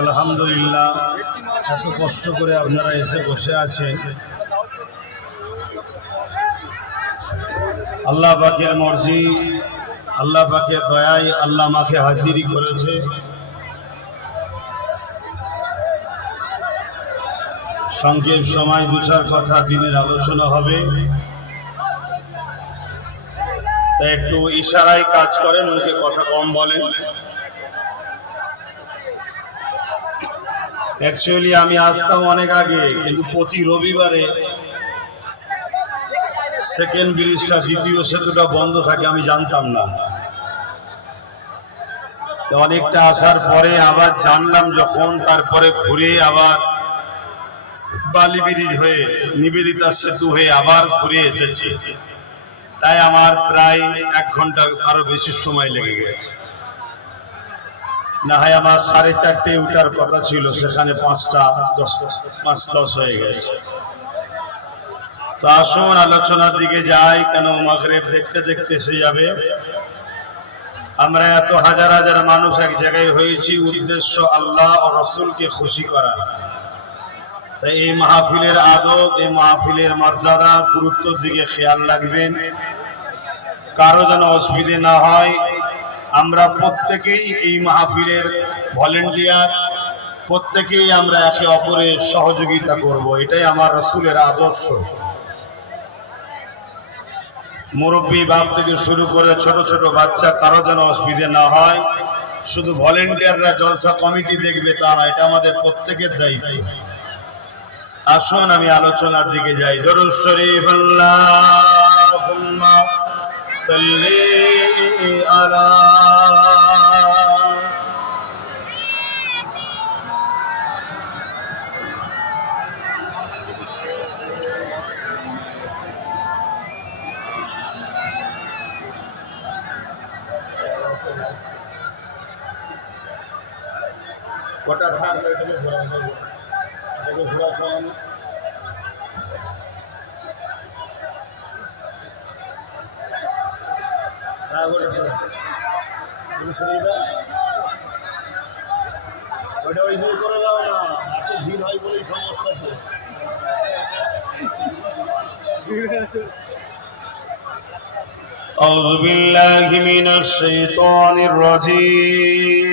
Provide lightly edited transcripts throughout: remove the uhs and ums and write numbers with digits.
আলহামদুলিল্লাহ, এত কষ্ট করে আপনারা এসে বসে আছেন। আল্লাহ পাকের মর্জি, আল্লাহ পাকের দয়ায় আল্লাহ আমাকে হাজিরি করেছে। সংক্ষেপ সময় দু চার কথা দিনের আলোচনা হবে, তাই একটু ইশারায় কাজ করেন, মুখে কথা কম বলেন। অ্যাকচুয়ালি আমি আসতাম অনেক আগে, কিন্তু প্রতি রবিবারে সেকেন্ড ব্রিজটা, দ্বিতীয় সেতুটা বন্ধ থাকে, আমি জানতাম না। তো অনেকটা আসার পরে আবার জানলাম যখন, তারপরে ঘুরে আবার বালি ব্রিজ হয়ে নিবেদিতা সেতু হয়ে আবার ঘুরে এসেছি। তাই আমার প্রায় 1 ঘন্টা আরো বেশি সময় লেগে গেছে। না হয় আমার 4:30 উঠার কথা ছিল, সেখানে 5:10 হয়ে গেছে। তো আসুন আলোচনার দিকে যাই, কেন মাগরিব দেখতে দেখতে এসে যাবে। আমরা এত হাজার হাজার মানুষ এক জায়গায় হয়েছি, উদ্দেশ্য আল্লাহ ও রসুলকে খুশি করা। তাই এই মাহফিলের আদব, এই মাহফিলের মর্যাদা, গুরুত্বের দিকে খেয়াল রাখবেন, কারো যেন অসুবিধে না হয়। আমরা প্রত্যেকেই এই মাহফিলের ভলেন্টিয়ার, প্রত্যেকেই আমরা একে অপরের সহযোগিতা করব, এটাই আমার রসুলের আদর্শ। মুরব্বী বাপ থেকে শুরু করে ছোট ছোট বাচ্চা, কারো যেন অসুবিধে না হয়। শুধু ভলেন্টিয়াররা জলসা কমিটি দেখবে তা না, এটা আমাদের প্রত্যেকের দায়িত্ব। আসুন আমি আলোচনার দিকে যাই। দরুদ শরীফ আল্লাহুম্মা সাল্লি আলা কটা থাকবে, এটাকে ঘোরা হবে, এটাকে ঘোরা সরানো। ওটা ওই দূর করে দাও না, এত ভিড় হয় বলেই সমস্যা। أعوذ بالله من الشيطان الرجيم.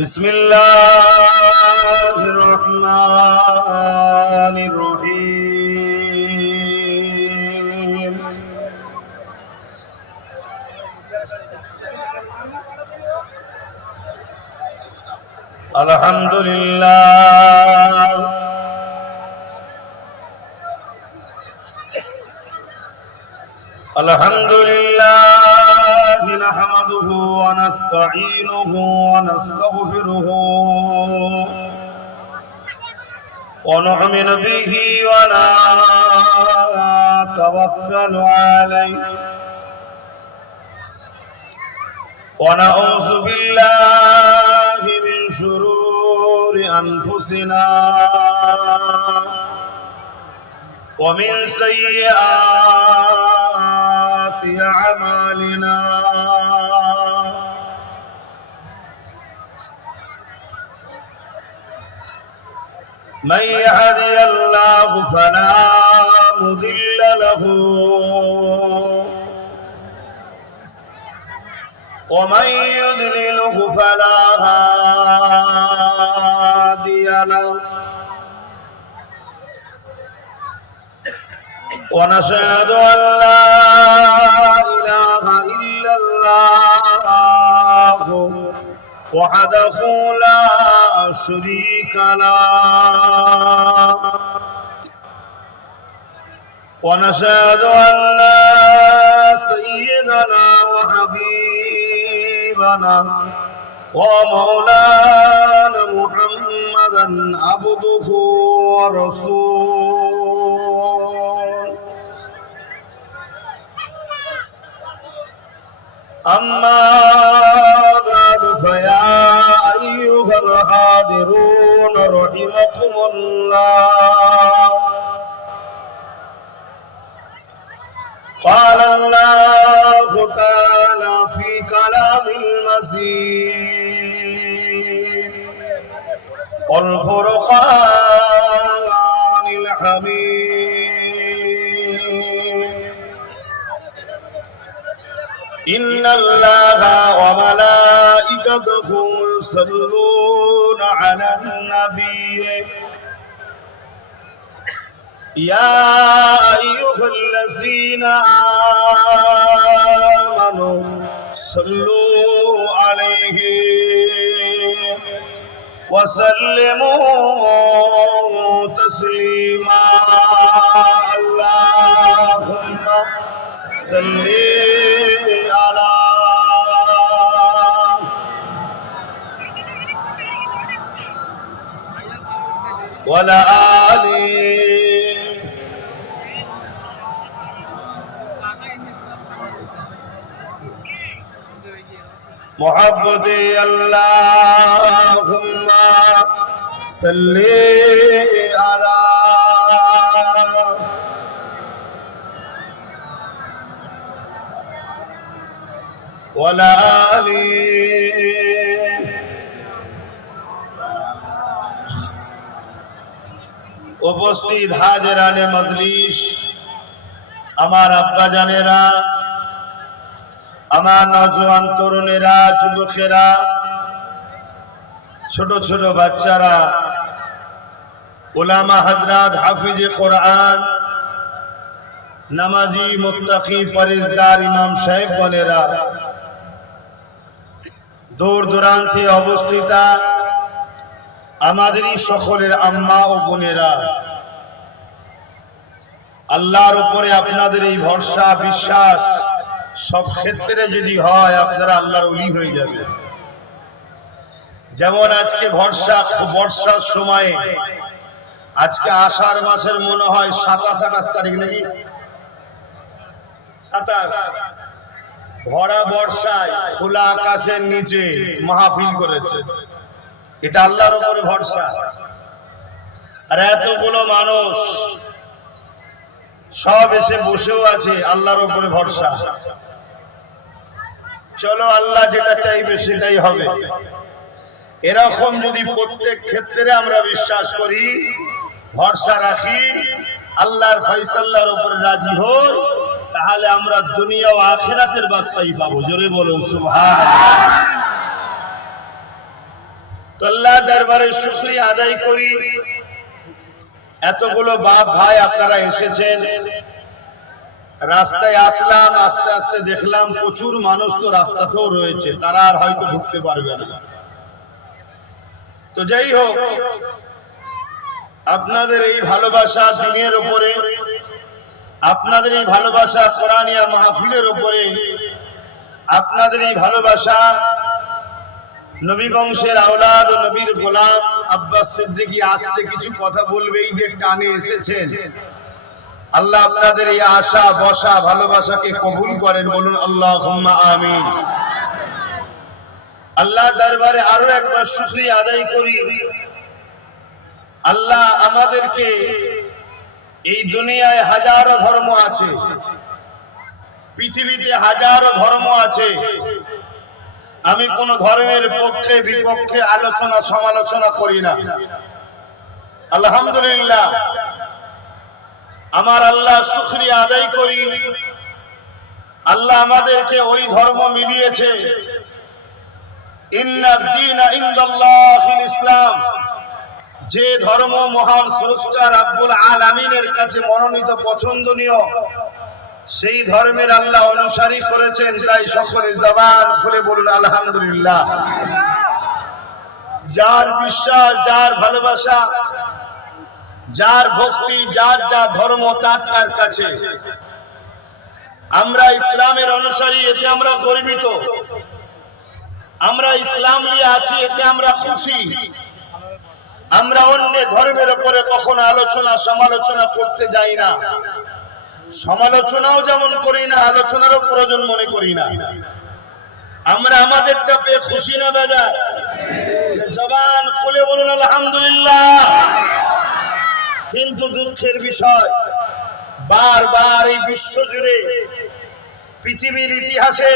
بسم الله الرحمن الرحيم. الحمد لله الحمد لله نحمده ونستعينه ونستغفره ونؤمن به ونتوكل عليه ونعوذ بالله من شرور أنفسنا ومن سيئات أعمالنا. من يهدي الله فلا مضل له ومن يضلله فلا هادي له. ونشهد أن لا إله إلا الله وحده لا شريك له. ونشهد أن سيدنا وحبيبنا ومولانا محمدا عبده ورسوله. أما بعد فيا أيها الحاضرون رحمكم الله، قال الله تعالى في كلام المسيح والفرقان الحميد إن الله وملائكته يصلون على النبي يا أيها الذين آمنوا صلوا عليه وسلموا تسليما اللهم صل على وعلى آله محبتي اللهم صل على وعلى آله উপস্থিত হাজিরানে মজলিস, আমার আব্বা জানেরা, আমার নওজোয়ান তরুণেরা, যুবকেরা, ছোট ছোট বাচ্চারা, উলামা হযরত, হাফিজে কোরআন, নামাজি, মুত্তাকি, পরেজগার ইমাম সাহেবগণেরা, দূর দূরান্তে অবস্থিত আমাদেরই সকলের আম্মা ও বোনেরা, আল্লাহর উপরে আপনাদের এই ভরসা বিশ্বাস সব ক্ষেত্রে যদি হয় আপনারা আল্লাহর ওলি হয়ে যাবে। যেমন আজকে বর্ষার সময়ে, আজকে আষাঢ় মাসের মনে হয় 27-28 তারিখ নাকি, 27, ভরা বর্ষায় খোলা আকাশের নিচে মাহফিল করেছে, এটা আল্লাহর উপরে ভরসা। আর এতগুলো মানুষ সব এসে বসেও আছে, আল্লাহর উপরে ভরসা। চলো আল্লাহ যেটা চাইবে সেটাই হবে। এরকম যদি প্রত্যেক ক্ষেত্রে আমরা বিশ্বাস করি, ভরসা রাখি, আল্লাহর ফয়সালার উপরে রাজি হই, তাহলে আমরা দুনিয়া ও আখিরাতের বাদশাহী পাবো। জোরে বলুন সুবহানাল্লাহ। তো আল্লাহ দরবারে শুকরিয়া আদায় করি, এতগুলো বাপ ভাই আপনারা এসেছেন। রাস্তায় আসলাম, আস্তে আস্তে দেখলাম প্রচুর মানুষ তো রাস্তাতেও রয়েছে, তারা আর হয়তো ঢুকতে পারবে না। তো যাই হোক, আপনাদের এই ভালোবাসা দ্বীনের উপরে, আপনাদের এই ভালোবাসা কোরআনিয়া মাহফিলের উপরে, আপনাদের এই ভালোবাসা নবী বংশের আওলাদ ও নবীর গোলাম আব্বাস সিদ্দিকী আসছে, কিছু কথা বলবে, এই যে টানে এসেছেন, আল্লাহ আপনাদের এই আশা বসা ভালোবাসাকে কবুল করেন। বলুন আল্লাহুম্মা আমিন। আল্লাহ দরবারে আরো একবার শুকরিয়া আদায় করি, আল্লাহ আমাদেরকে, এই দুনিয়ায় হাজারো ধর্ম আছে, পৃথিবীতে হাজারো ধর্ম আছে, আমি কোন ধর্মের পক্ষে বিপক্ষে আলোচনা সমালোচনা করি না। আলহামদুলিল্লাহ, আমার আল্লাহ শুকরিয়া আদায় করি, আল্লাহ আমাদেরকে ওই ধর্ম মিলিয়েছে। ইন্নাদ দীনা ইনদাল্লাহিল ইসলাম, যে ধর্ম মহান স্রষ্টা রাব্বুল আলামিনের কাছে মনোনীত পছন্দনীয়, সেই ধর্মের আল্লাহ অনুসারী করেছেন। তাই সকলে জবান খুলে বলুন আলহামদুলিল্লাহ। যার বিশ্বাস, যার ভালোবাসা, যার ভক্তি, যার যা ধর্ম, তার তার কাছে। আমরা ইসলামের অনুসারী, এতে আমরা গর্বিত। আমরা ইসলাম নিয়ে আছি, এতে আমরা খুশি। আমরা অন্য ধর্মের উপরে কখনো আলোচনা সমালোচনা করতে যাই না, সমালোচনাও যেমন করি না, আলোচনারও প্রয়োজন মনে করি না। আমরা আমাদেরটা পেয়ে খুশি না দাদা? জবান খুলে বলুন আলহামদুলিল্লাহ। কিন্তু দুঃখের বিষয়, বারবার এই বিশ্ব জুড়ে পৃথিবীর ইতিহাসে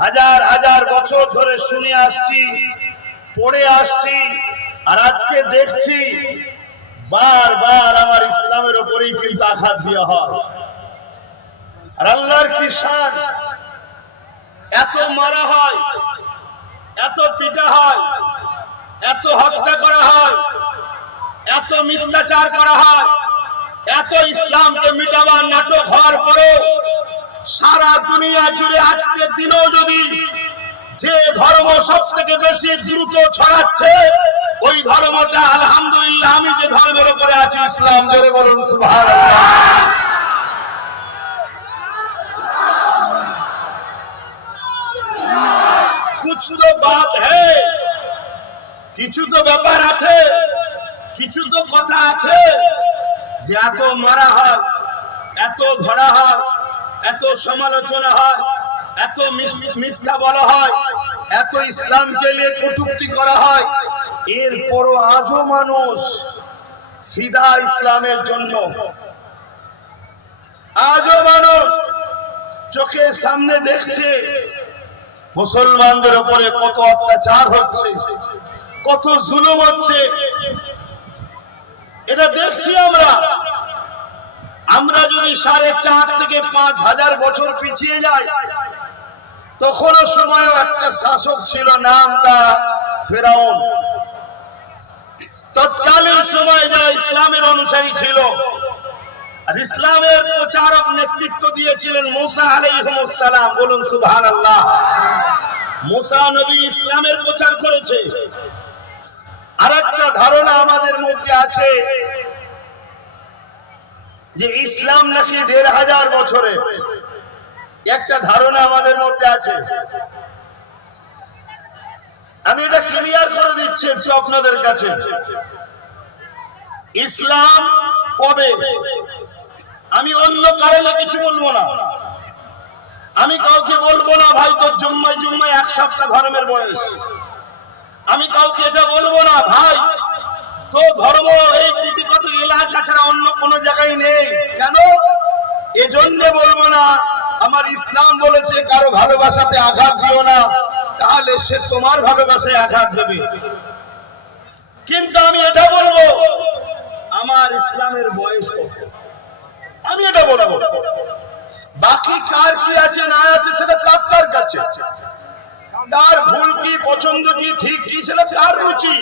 হাজার হাজার বছর ধরে শুনে আসছি, পড়ে আসছি, আর আজকে দেখছি বারবার আমার ইসলামের উপরেই কিন্তু আঘাত দেওয়া হয়। আর আল্লাহর কি শান, এত মারা হয়, এত পিটা হয়, এত হত্যা করা হয়, এত মিথ্যাচার করা হয়, এত ইসলামকে মিটাবার নাটক হওয়ার পরেও সারা দুনিয়া জুড়ে আজকের দিনেও যদি যে ধর্ম সব থেকে বেশি দ্রুত ছড়াচ্ছে ওই ধর্মটা আলহামদুলিল্লাহ আমি যে ধর্মের উপরে আছি ইসলাম। জোরে বলুন সুবহানাল্লাহ। कुछ तो बात है, কিছু তো ব্যাপার আছে, কিছু তো কথা আছে যে এত মারা হয়, এত ধরা হয়, এত সমালোচনা হয়, এত মিথ্যা বলা হয়, এত ইসলামকে নিয়ে কটূক্তি করা হয়, এরপরও আজও মানুষ ফিদা ইসলামের জন্য। আজও মানুষ চোখের সামনে দেখছে মুসলমানদের উপরে কত অত্যাচার হচ্ছে, কত জুলুম হচ্ছে, এটা দেখছি আমরা। আমরা যদি 4.5 থেকে 5,000 বছর পিছিয়ে যাই, তখনও সময়ও একটা শাসক ছিল, নাম তার ফেরাউন। তৎকালীন সময় যারা ইসলামের অনুসারী ছিল আর ইসলামের প্রচারক নেতৃত্ব দিয়েছিলেন মুসা আলাইহিস সালাম। বলুন সুবহানাল্লাহ। মুসা নবী ইসলামের প্রচার করেছে। আরেকটা ধারণা আমাদের মধ্যে আছে যে ইসলাম নাকি 1,500 বছরে, একটা ধারণা আমাদের মধ্যে আছে। আমি এটা ক্লিয়ার করে দিচ্ছি একটু আপনাদের কাছে। ইসলাম কবে, আমি অন্য কারণে কিছু বলবো না। আমি কাউকে বলবো না ভাই তোর জুম্মায় জুম্মায় 1 সপ্তাহ ধর্মের বয়স। আমি কাউকে এটা বলবো না ভাই তো ধর্ম এই কত এলাকা ছাড়া অন্য কোন জায়গায় নেই। কেন? এজন্য বলবো না, আমার ইসলাম বলেছে কারো ভালোবাসাতে আঘাত দিও না, তাহলে সে তোমার ভালোবাসায় আঘাত দেবে। কিন্তু আমি এটা বলবো আমার ইসলামের বয়স কত, আমি এটা বলবো। বাকি কার কি আছে না আছে সেটা তার কাছে, তার ভুল কি পছন্দ কি ঠিক কি সেটা তার রুচি,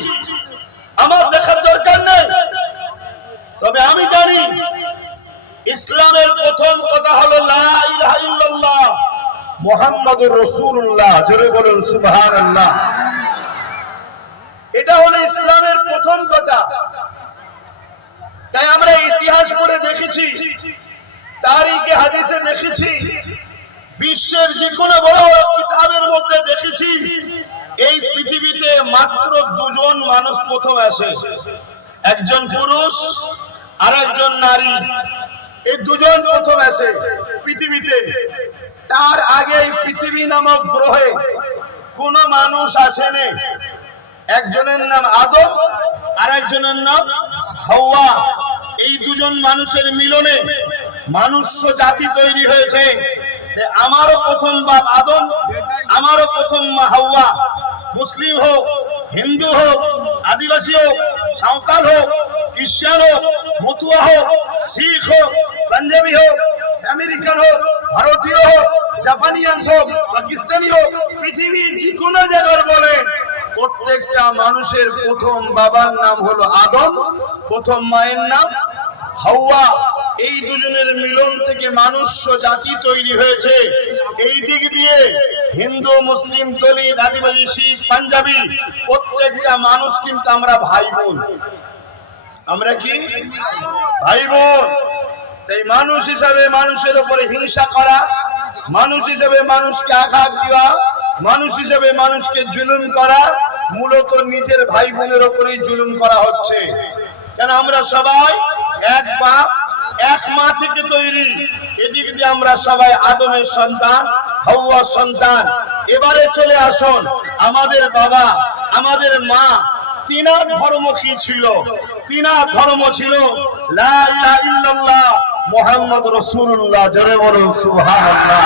আমার দেখার দরকার নেই। তবে আমি জানি ইসলামের প্রথম কথা হলো লা ইলাহা ইল্লাল্লাহ মুহাম্মাদুর রাসূলুল্লাহ। জোরে বলুন সুবহানাল্লাহ। এটা হলো ইসলামের প্রথম কথা। তাই আমরা ইতিহাস পড়ে দেখেছি, তারিখে হাদিসে দেখেছি, বিশ্বের যে কোনো বড় বড় কিতাবের মধ্যে দেখেছি এই পৃথিবীতে মাত্র 2 জন মানুষ প্রথম আসে, একজন পুরুষ আর একজন নারী। এই 2 জন প্রথম আসে পৃথিবীতে। তার আগে পৃথিবী নামক গ্রহে কোন মানুষ আসেনি। একজনের নাম আদম আর একজনের নাম হাওয়া। এই 2 জন মানুষের মিলনে মনুষ্য জাতি তৈরি হয়েছে। আমারও প্রথম বাপ আদম, আমারও প্রথম মা হাওয়া। মুসলিম হোক, হিন্দু হোক, আদিবাসী হোক, সাঁওতাল হোক, খ্রিস্টান হোক, মতুয়া হোক, শিখ হোক, পাঞ্জাবি হোক, আমেরিকান হোক, ভারতীয় হোক, জাপানিয়ান হোক, পাকিস্তানি হোক, পৃথিবীর যে কোনো জায়গার বলেন, প্রত্যেকটা মানুষের প্রথম বাবার নাম হলো আদম, প্রথম মায়ের নাম হাওয়া। এই 2 জনের মিলন থেকে মনুষ্য জাতি তৈরি হয়েছে। এই দিক দিয়ে হিন্দু, মুসলিম, দলিত, আদিবাসী, শিখ, পাঞ্জাবি প্রত্যেকটা মানুষ কিন্তু আমরা ভাই বোন। আমরা কি ভাই বোন? তাই মানুষ হিসাবে মানুষের উপরে হিংসা করা, মানুষ হিসাবে মানুষকে আঘাত দেওয়া, মানুষ হিসাবে মানুষকে জুলুম করা, মূলত নিজের ভাই বোনের উপরেই জুলুম করা হচ্ছে। কেন? আমরা সবাই এক বাপ এক মা থেকে তৈরি। এদিক দিয়ে আমরা সবাই আদমের সন্তান, হাওয়ার সন্তান। এবারে চলে আসুন, আমাদের বাবা, আমাদের মা, তিনার ধর্ম কি ছিল? তিনার ধর্ম ছিল লা ইলাহা ইল্লাল্লাহ মুহাম্মদ রাসূলুল্লাহ। জোরে বলুন সুবহানাল্লাহ,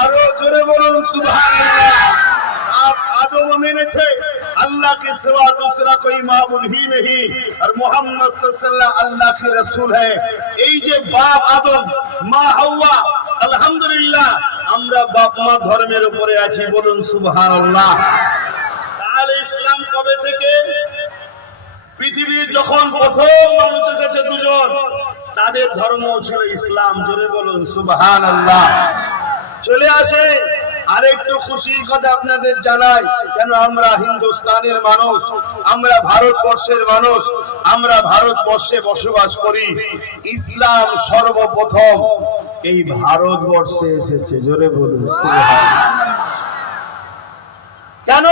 আরো জোরে বলুন সুবহানাল্লাহ। आप आदम मेने छे अल्लाह के सिवा दूसरा कोई माबूद ही नहीं और मोहम्मद सल्लल्लाहु अल्लाह के रसूल है। এই যে বাপ আদম মা হাওয়া, আলহামদুলিল্লাহ আমরা বাপ মা ধর্মের উপরে আছি, বলুন সুবহানাল্লাহ। তাহলে ইসলাম কবে থেকে? পৃথিবীর যখন প্রথম মানুষ এসেছে দুজন, তাদের ধর্ম ছিল ইসলাম। জোরে বলুন সুবহানাল্লাহ। চলে আসে আরেকটু খুশির কথা আপনাদের জানাই, কেন আমরা হিন্দুস্তানের মানুষ, আমরা ভারতবর্ষের মানুষ, আমরা ভারতবর্ষে বসবাস করি। ইসলাম সর্বপ্রথম এই ভারতবর্ষে এসেছে। জোরে বলুন সুবহানাল্লাহ। কেন?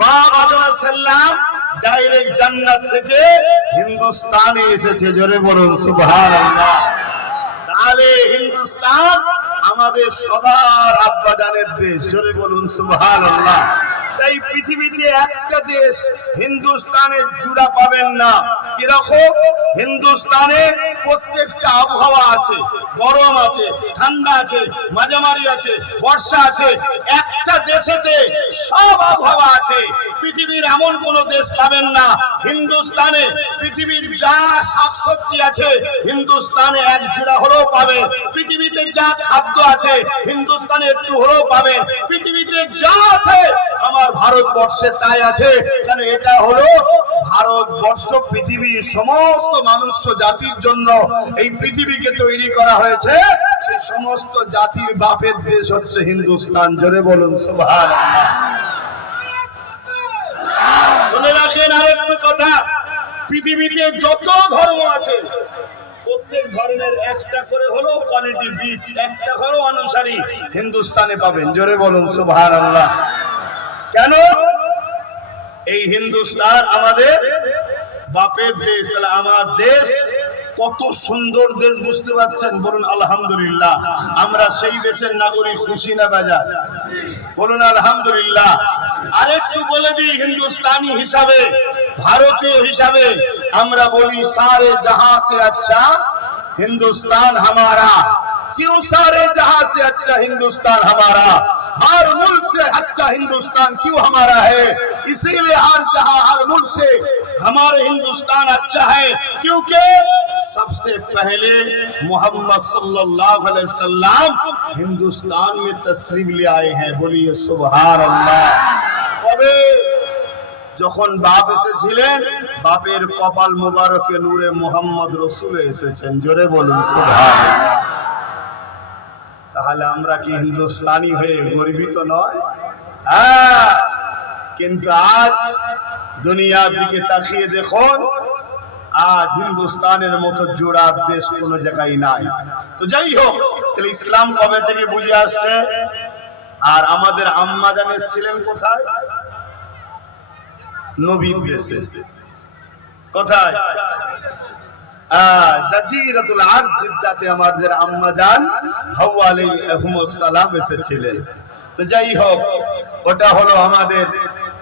বাপ আদম আলাইহিস সালাম ডাইরেক্ট জান্নাত থেকে হিন্দুস্তানে এসেছে। জোরে বলুন সুবহানাল্লাহ। তাহলে হিন্দুস্তান আমাদের সবার আব্বাজানের দেশ। জোরে বলুন সুবহানাল্লাহ। তাই পৃথিবীতে একটা দেশ হিন্দুস্তানের জুড়া পাবেন না। কিরকম? হিন্দুস্তানে প্রত্যেকটা আবহাওয়া আছে, গরম আছে, ঠান্ডা আছে, মাঝামাঝি আছে, বর্ষা আছে। একটা দেশেতে সব আবহাওয়া আছে। পৃথিবীর এমন কোন দেশ পাবেন না হিন্দুস্তানে পৃথিবীর যা শাকসবজি আছে হিন্দুস্তানে এক জোড়া হলেও পাবেন। পৃথিবীতে যা খাদ্য আছে হিন্দুস্তানে একটু হলেও পাবেন। পৃথিবীতে যা আছে আমার ভারতবর্ষে তাই আছে। কারণ এটা হলো ভারতবর্ষ পৃথিবীর সমস্ত মনুষ্য জাতির জন্য এই পৃথিবীকে তৈরি করা হয়েছে। সেই সমস্ত জাতির বাপের দেশ হচ্ছে হিন্দুস্তান। জোরে বলুন সুবহানাল্লাহ। শুনে রাখেন আরেকটা কথা, পৃথিবীতে যত ধর্ম আছে প্রত্যেক ধর্মের একটা করে হলো কোয়ালিটি বীজ, একটা করে অনুসারী হিন্দুস্তানে পাবেন। জোরে বলুন সুবহানাল্লাহ। কেন? এই হিন্দুস্তান আমাদের বাপের দেশ। তাহলে আমার দেশ কত সুন্দর দেশ, বুঝতে পারছেন? বলুন আলহামদুলিল্লাহ। আমরা সেই দেশের নাগরিক, খুশি না বাজার? বলুন আলহামদুলিল্লাহ। আরেকটু বলে দিই, হিন্দুস্তানি হিসাবে, ভারতীয় হিসাবে আমরা বলি সারে জাহাं से अच्छा हिंदुस्तान हमारा। क्यों सारे जहां से अच्छा हिंदुस्तान हमारा? हर मुल्क से अच्छा हिंदुस्तान क्यों हमारा है? इसीलिए हर जहां हर मुल्क से हमारे हिंदुस्तान अच्छा है, क्योंकि सबसे पहले मोहम्मद सल्लल्लाहु अलैहि वसल्लम हिंदुस्तान में तशरीफ ले आए हैं। बोलिए सुभान अल्लाह। कबे? যখন বাপ এসেছিলেন, বাপের কপাল মোবারকে নূরে মোহাম্মদ রসুল এসেছেন। জোরে বলুন সুবহানাল্লাহ। তাহলে আমরা কি হিন্দুস্তানি হয়ে গর্বিত নয়? হ্যাঁ, কিন্তু আজ দুনিয়ার দিকে তাকিয়ে দেখুন, আজ হিন্দুস্তানের মতো জোড়া দেশ কোন জায়গায় নাই। তো যাই হোক, তাহলে ইসলাম কবে থেকে বুঝে আসছে? আর আমাদের আম্মা জান এসেছিলেন কোথায়? নবীর দেশে। কোথায়? জাজিরাতুল আরব জিদ্দাতে আমাদের আম্মা জান হাওয়া আলাইহিস সালাম এসেছিলেন। তো যাই হোক, ওটা হলো আমাদের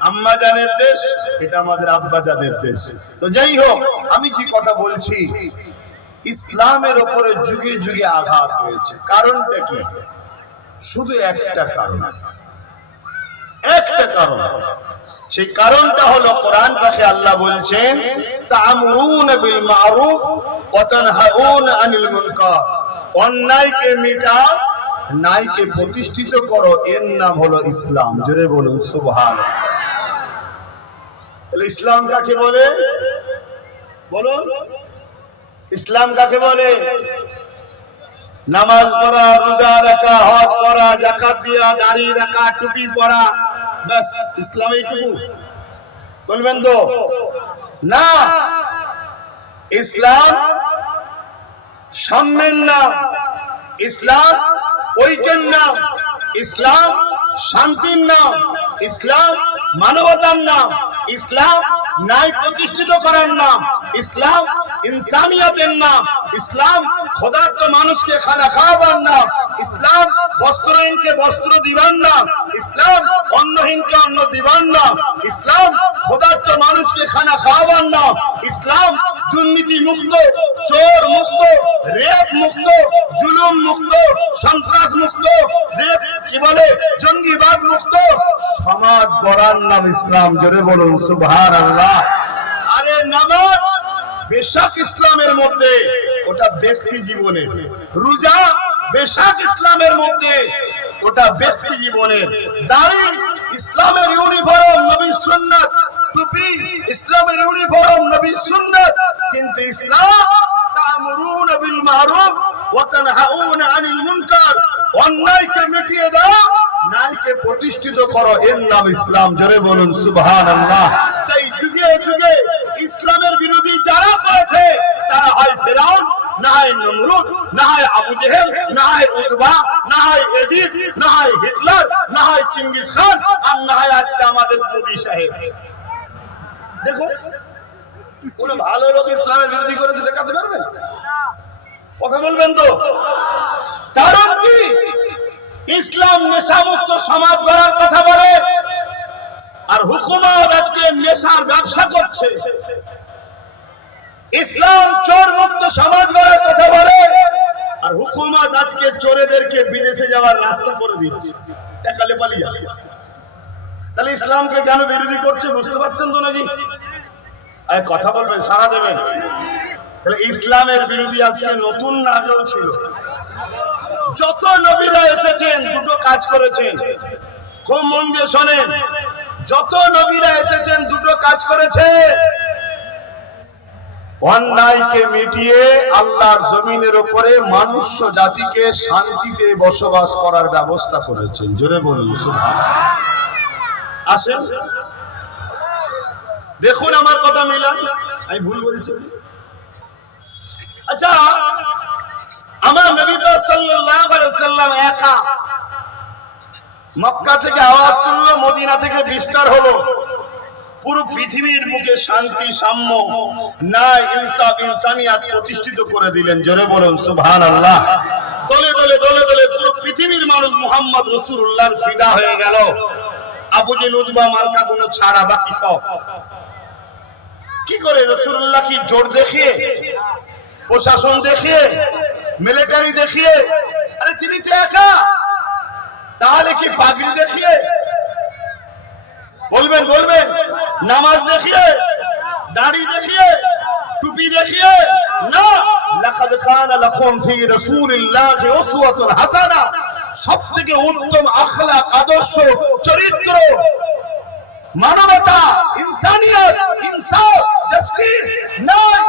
আম্মা জানের দেশ, এটা আমাদের আব্বা জানের দেশ। তো যাই হোক, আমি যে কথা বলছি, ইসলামের উপরে যুগে যুগে আঘাত হয়েছে। কারণটা কি? শুধু একটা কারণ, একটা কারণ। সেই কারণটা হলো কোরআন পাকে আল্লাহ বলছেন তা'মুরুনা বিল মা'রুফ ওয়া তানহাউনা আনিল মুনকার। অন্যায়কে মিটাও, ন্যায়কে প্রতিষ্ঠিত করো, এর নাম হলো ইসলাম। জোরে বলুন সুবহানাল্লাহ। তাহলে ইসলাম কাকে বলে? বলুন, ইসলাম কাকে বলে? নামাজ পড়া, রোজা রাখা, হজ করা, যাকাত দেওয়া, দাড়ি রাখা, টুপি পরা, বাস ইসলাম এইটুকু? বলবেন তো না। ইসলাম সাম্যের নাম, ইসলাম ঐক্যের নাম, ইসলাম শান্তির নাম, ইসলাম মানবতার নাম, ইসলাম ন্যায় প্রতিষ্ঠিত করার নাম, ইসলাম ইনসানিয়তের নাম, ইসলাম ক্ষুধার্ত মানুষকে খানা খাওয়াবার নাম, ইসলাম বস্ত্রহীনকে বস্ত্র দিবার নাম, ইসলাম অন্নহীনকে অন্ন দিবার নাম, ইসলাম ক্ষুধার্ত মানুষকে খানা খাওয়াবার নাম, ইসলাম দুর্নীতি মুক্ত, চোর মুক্ত, রেপ মুক্ত, জুলুম মুক্ত, সন্ত্রাস মুক্ত, রেপ কি বলে জঙ্গিবাদ মুক্ত সমাজ গড়ার নাম ইসলাম। জোরে বলুন সুবহানাল্লাহ। আরে নামাজ বেশক ইসলামের মধ্যে, ওটা ব্যক্তি জীবনে। রোজা বেশক ইসলামের মধ্যে, ওটা ব্যক্তি জীবনের। দাড়ি ইসলামের ইউনিফর্ম, নবীর সুন্নাত। টুপি ইসলামের ইউনিফর্ম, নবীর সুন্নাত। কিন্তু ইসলাম তা'মুরুনা বিল মারুফ ওয়া তানহাউনা আনিল মুনকার, অন্যায়কে মিটিয়ে দাও, ন্যায়কে প্রতিষ্ঠিত করো, এর নাম ইসলাম। জোরে বলুন সুবহানাল্লাহ। তাই যুগে যুগে ইসলামের বিরোধী যারা করেছে তারা হয় ফিরআউন, না হয় নমরুদ, না হয় আবু জেহেল, না হয় উতবা, না হয় ইয়াজিদ, না হয় হিটলার, না হয় চিঙ্গিস খান, আর না হয় আজকে আমাদের মোদি সাহেব। দেখো কোন ভালো লোক ইসলামের বিরোধী করেছে দেখাতে পারবে? কথা বলবেন তো? কারণ কি? ইসলাম নেশামুক্ত সমাজ গড়ার কথা বলে, আর হুকুমত আজকে নেশার ব্যবসা করছে। ইসলাম চোর মুক্ত সমাজ গড়ার কথা বলে, আর হুকুমত আজকে চোরেদেরকে বিদেশে যাওয়ার রাস্তা করে দিচ্ছে, দেখালে পালিয়ে যাবে। তাহলে ইসলামকে কেন বিরোধী করছে বুঝতে পারছেন তো নাকি? কথা বলবেন, সাড়া দেবেন। তাহলে ইসলামের বিরোধী আজকে নতুন না, আগেও ছিল। যত নবীরা এসেছেন দুটো কাজ করেছেন, খুব মন দিয়ে শোনেন। যত নবীরা এসেছেন দুটো কাজ করেছে। অন্যায়কে মিটিয়ে আল্লাহর জমিনের উপরে মানুষ জাতিকে শান্তিতে বসবাস করার ব্যবস্থা করেছেন। জোরে বলুন সুবহানাল্লাহ। আসেন দেখুন আমার কথা মিলান, আমি ভুল বলছি? আচ্ছা, আমার নবী সাল্লাল্লাহু আলাইহি ওয়াসাল্লাম একা মক্কা থেকে আওয়াজ তুললো, মদিনা থেকে বিস্তার হলো, পুরো পৃথিবীর মুখে শান্তি, সাম্য, ন্যায়, ইনসাফ, ইনসানিয়াত প্রতিষ্ঠিত করে দিলেন। জোরে বলুন সুবহানাল্লাহ। দলে দলে দলে দলে পুরো পৃথিবীর মানুষ মুহাম্মদ রাসূলুল্লাহর ফিদা হয়ে গেল। আবু জেহেল, উতবা মার্কা গুলো ছাড়া বাকি সব। কি করে? রাসূলুল্লাহ কি জোর দেখিয়ে, প্রশাসন দেখিয়ে, মিলিটারি দেখিয়ে? আরে তিনি তো একা। তাহলে কি পাগড়ি দেখিয়ে? বলবেন বলবেন? নামাজ দেখিয়ে, দাড়ি দেখিয়ে, টুপি দেখিয়ে? না। লাকাদ কানা লাকুম ফি রাসূলিল্লাহি উসওয়াতুন হাসানাহ, সবথেকে উত্তম আখলাক, আদর্শ, চরিত্র, মানবতা, ইনসানিয়ত, ইনসাফ, জাস্টিস, ন্যায়,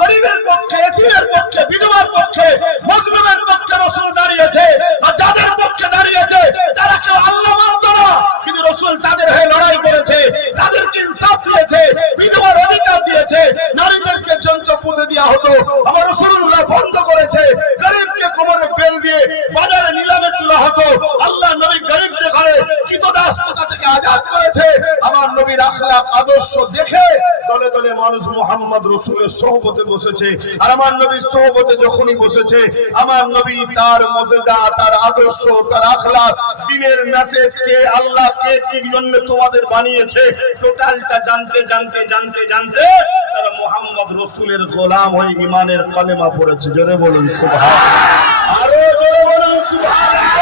গরিবের পক্ষে, এতিমের পক্ষে, বিধবার পক্ষে, মজলুমের পক্ষে রাসূল দাঁড়িয়েছে। আর যাদের পক্ষে দাঁড়িয়েছে তারা কেউ আল্লাহ মানত না, কিন্তু রাসূল তাদের হয়ে লড়াই করেছে, তাদেরকে ইনসাফ দিয়েছে, বিধবার অধিকার দিয়েছে, নারীদেরকে যন্ত্র পুঁতে দেওয়া হতো আমার রাসূলুল্লাহ বন্ধ করেছে, গরিবকে কোমরে বেল দিয়ে বাজারে নিলামে তোলা হতো, আল্লাহ নবী গরিবদের ঘরে কৃতদাসতা থেকে আজাদ করেছে। আমার নবীর আখলাক, আদর্শ দেখে দলে দলে মানুষ মুহাম্মদ রাসূলের সোহবতে বসেছে। আর আমার নবীর সোহবতে যখনই বসেছে, আমার নবী তার মুজিজা, তার আদর্শ, তার আখলাক, দ্বীনের মেসেজ, কে আল্লাহ, কে কি জন্য তোমাদের বানিয়েছে, টোটালটা জানতে জানতে জানতে জানতে তারা মুহাম্মদ রাসূলের গোলাম হয়ে ঈমানের কালেমা পড়েছে। জোরে বলুন সুবহানাল্লাহ। আরো জোরে বলুন সুবহানাল্লাহ।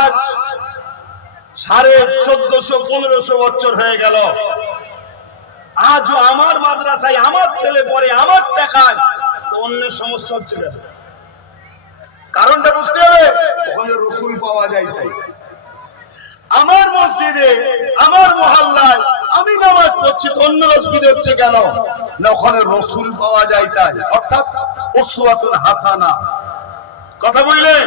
আজ 1450-1500 বছর হয়ে গেল, আজও আমার মাদ্রাসায় আমার ছেলে পড়ে, আমার দেখায়, তো অন্য সমস্যা হচ্ছে কেন? কারণটা বুঝতে হবে। ওখানে রাসূল পাওয়া যায়। তাই আমার মসজিদে, আমার মহল্লায় আমি নামাজ পড়ছি, তো অন্য মসজিদে হচ্ছে কেন? না, ওখানে রাসূল পাওয়া যায়। তাই অর্থাৎ উসওয়াতুন হাসানা। কথা বললেন?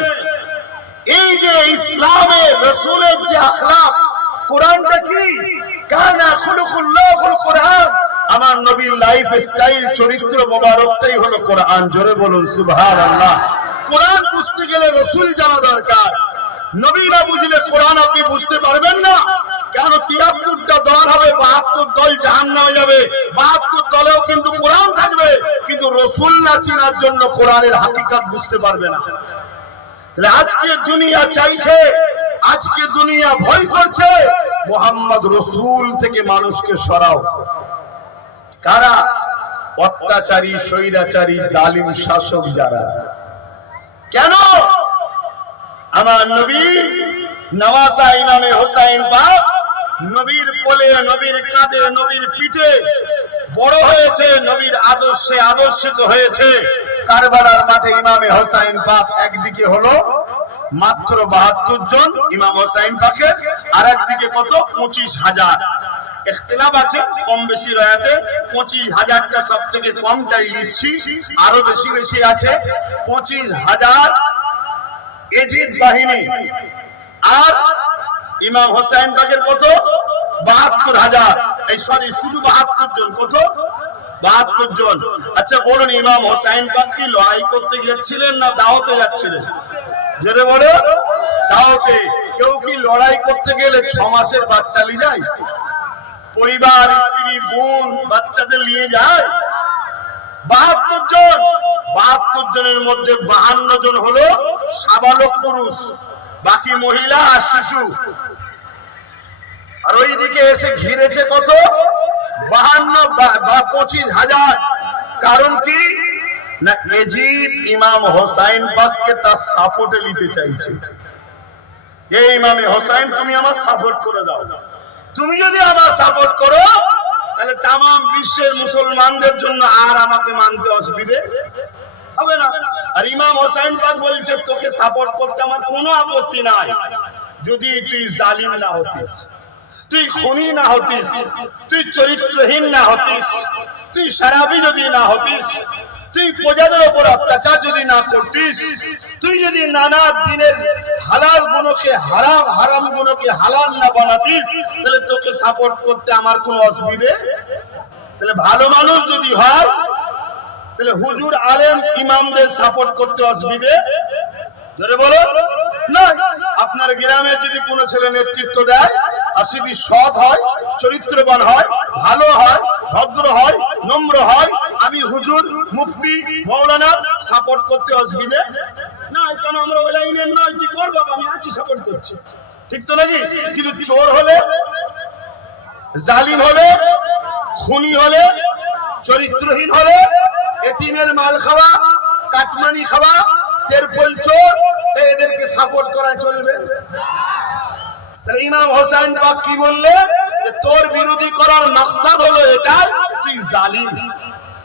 এই যে ইসলামে রাসূলের যে আখলাক, কোরআনটা কি? কানা খুলুকুল্লাহুল কোরআন। আমার নবীর লাইফ স্টাইল, চরিত্র মোবারকটাই হলো কোরআন। জোরে বলুন সুবহানাল্লাহ। কোরআন বুঝতে গেলে রাসূল জানা দরকার। নবী না বুঝলে কোরআন আপনি বুঝতে পারবেন না। কেন ৭৩টা দল হবে, ৭২ দল জাহান্নামে যাবে, ৭২ দলেও কিন্তু কোরআন থাকবে, কিন্তু রাসূল না চেনার জন্য কোরআনের হাকিকত বুঝতে পারবে না। তাহলে আজকে দুনিয়া চাইছে, আজকে দুনিয়া ভয় করছে মুহাম্মদ রাসূল থেকে মানুষকে সরাও। কারা? অত্যাচারী, স্বৈরাচারী, জালিম শাসক যারা। কেন? আমার নবী নওয়াজা ইমামে হোসাইন পাক নবীর কোলে, নবীর কাঁধে, নবীর পিঠে বড় হয়েছে, নবীর আদর্শে আদর্শিত হয়েছে। কারবালার মাঠে ইমামে হোসাইন পাক একদিকে হলো মাত্র ৭২ জন ইমাম হোসাইন পাকের, আর একদিকে কত? ২৫,০০০। ইখতিলাফ আছে কম বেশি রায়াতে, ২৫,০০০টা সব থেকে কমটাই লিখছি, আরো বেশি বেশি আছে। ২৫,০০০ এজিদ বাহিনী, আর ইমাম হোসেন পাকের কত? ৭২,০০০। এই সরি, শুধু ৭২ জন। কত? ৭২ জন। আচ্ছা বলুন, ইমাম হোসেন পাক কি লড়াই করতে গিয়েছিলেন না দাওয়াতে যাচ্ছিলেন? জোরে বলো। দাওয়াতে। কেউ কি লড়াই করতে গেলে ৬ মাসের বাচ্চা নিয়ে যায়? পরিবার, স্ত্রী, বোন, বাচ্চাদের নিয়ে যায়? ৭২ জন। ৭২ জনের মধ্যে ৫২ জন হলো সাবালক পুরুষ, বাকি মহিলা আর শিশু। আর ওইদিকে এসে ঘিরেছে কত? ২৫,০০০। কারণ কি না, এজিদ ইমাম হোসাইন পাককে তার সাপোর্টে নিতে চাইছে। এই ইমামে হোসাইন, তুমি আমার সাপোর্ট করে দাও। তুমি যদি আমার সাপোর্ট করো তাহলে তাম বিশ্বের মুসলমানদের জন্য আর আমাকে মানতে অসুবিধে হবে না। আর ইমাম হোসেন পাক বলছে, তোকে সাপোর্ট করতে আমার কোনো আপত্তি নাই, যদি তুই জালিম না হতিস, তুই খুনি না হতিস, তুই চরিত্রহীন না হতিস, তুই শরাবী যদি না হতিস, তুই প্রজাদের উপর অত্যাচার যদি না করতিস, তুই যদি নানা দিনের হালাল গুণকে হারাম, হারাম গুণকে হালাল না বানাতিস, তাহলে তোকে সাপোর্ট করতে আমার কোনো অসুবিধে। তাহলে ভালো মানুষ যদি হয় তাহলে হুজুর আলেম ইমামদের সাপোর্ট করতে অসুবিধে ধরে বলো না। আপনার গ্রামে যদি কোনো ছেলে নেতৃত্ব দেয় আর যদি সৎ হয়, চরিত্রবান হয়, ভালো হয়, ভদ্র হয়, নম্র হয়, আমি হুজুর, মুফতি, মাওলানা সাপোর্ট করতে অসুবিধে না। কেন? আমরা ওই লাইনের নয়। কি করবো? আমি আছি, সাপোর্ট করছি, ঠিক তো নাকি? কিন্তু চোর হলে, জালিম হলে, খুনি হলে, চরিত্রহীন হলে, এতিমের মাল খাওয়া, কাটমানি খাওয়া, তেরপল চোর, এদেরকে সাপোর্ট করা চলবে? তাহলে ইমাম হোসেন পাক কি বললে, তোর বিরোধী করার মাকসাদ হলো এটা, তুই জালিম,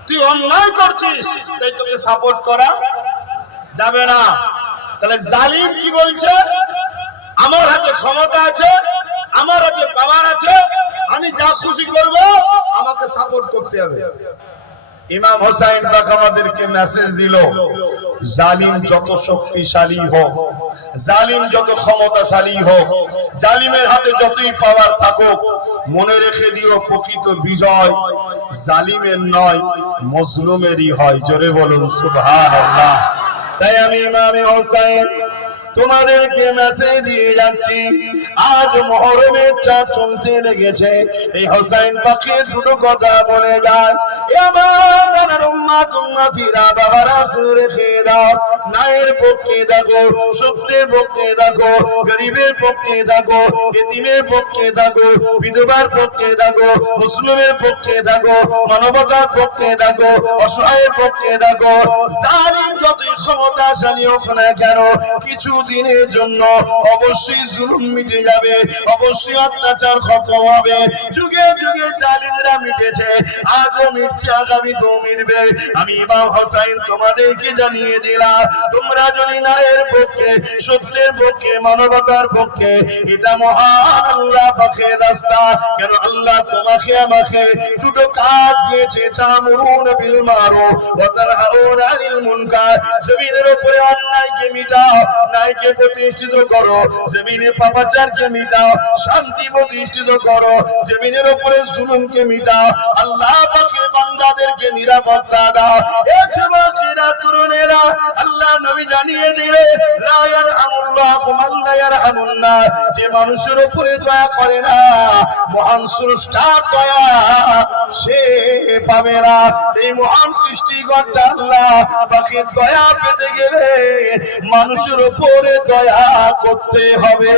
তুই অন্যায় করছিস, তাই তোকে সাপোর্ট করা যাবে না। তাহলে জালিম কি বলছে? আমার হাতে ক্ষমতা আছে, আমার হাতে পাওয়ার আছে, আমি যা খুশি করব, আমাকে সাপোর্ট করতে হবে। ইমাম হোসেন পাক আমাদেরকে মেসেজ দিল, জালিম যত শক্তিশালী হোক, জালিম যত ক্ষমতাশালী হোক, জালিমের হাতে যতই পাওয়ার থাকুক, মনে রেখে দিও প্রকৃত বিজয় জালিমের নয়, মজলুমেরই হয়। জোরে বলুন সুবহানাল্লাহ। তাই আমি ইমামে হোসেন তোমাদেরকে মেসেজ দিয়ে যাচ্ছি, আজ মুহররমের চাঁদ চলতে লেগেছে, এই হোসেন পাকে দুটো কথা বলে যান। আমার উম্মত উম্মতিরা, বাবারা শুনে খেয়ে দাও, নায়ের পক্ষে দেখো, সত্যের পক্ষে দেখো, গরিবের পক্ষে দেখো, এতিমের পক্ষে দেখো, বিধবার পক্ষে দেখো, মুসলিমের পক্ষে দেখো, মানবতার পক্ষে দেখো, অসহায়ের পক্ষে দেখো। জালিম যতই ক্ষমতাশালী হোক না কেন, কিছু দিনের জন্য অবশ্যই জুলুম মিটে যাবে, অবশ্যই অত্যাচার খতম হবে। যুগে যুগে জালিমরা মিটেছে, আজও মিটছে, আগামীতেও মিটবে। আমি ইমাম হোসেন তোমাদেরকে জানিয়ে দিলাম, তোমরা যদি ন্যায়ের পক্ষে, সত্যের পক্ষে, মানবতার পক্ষে, এটা মহান আল্লাহ পাকের রাস্তা। কেন? আল্লাহ তোমাকে আমাকে দুটো কাজ দিয়েছে, তা'মুরুনা বিল মারুফ ওয়া তানহাউনা আনিল মুনকার। জমিনের উপরে অন্যায়কে মিটাও, ন্যায়কে প্রতিষ্ঠিত করো, জমিনে পাপাচারকে মিটাও, শান্তি প্রতিষ্ঠিত করো, জমিনের উপরে জুলুমকে মিটাও, আল্লাহ পাকের বান্দাদেরকে নিরাপত্তা দাও। এ যুবকেরা, তোর তরুণেরা, আল্লাহ নবী জানিয়ে দিলেন লা ইয়ারহামুল্লাহু মান লা ইয়ারহামুন নাস, যে মানুষের উপরে দয়া করে না মহান স্রষ্টার দয়া সে পাবে না। এই মহান সৃষ্টিকর্তা আল্লাহ পাকের দয়া পেতে গেলে মানুষের উপরে দয়া করতে হবে।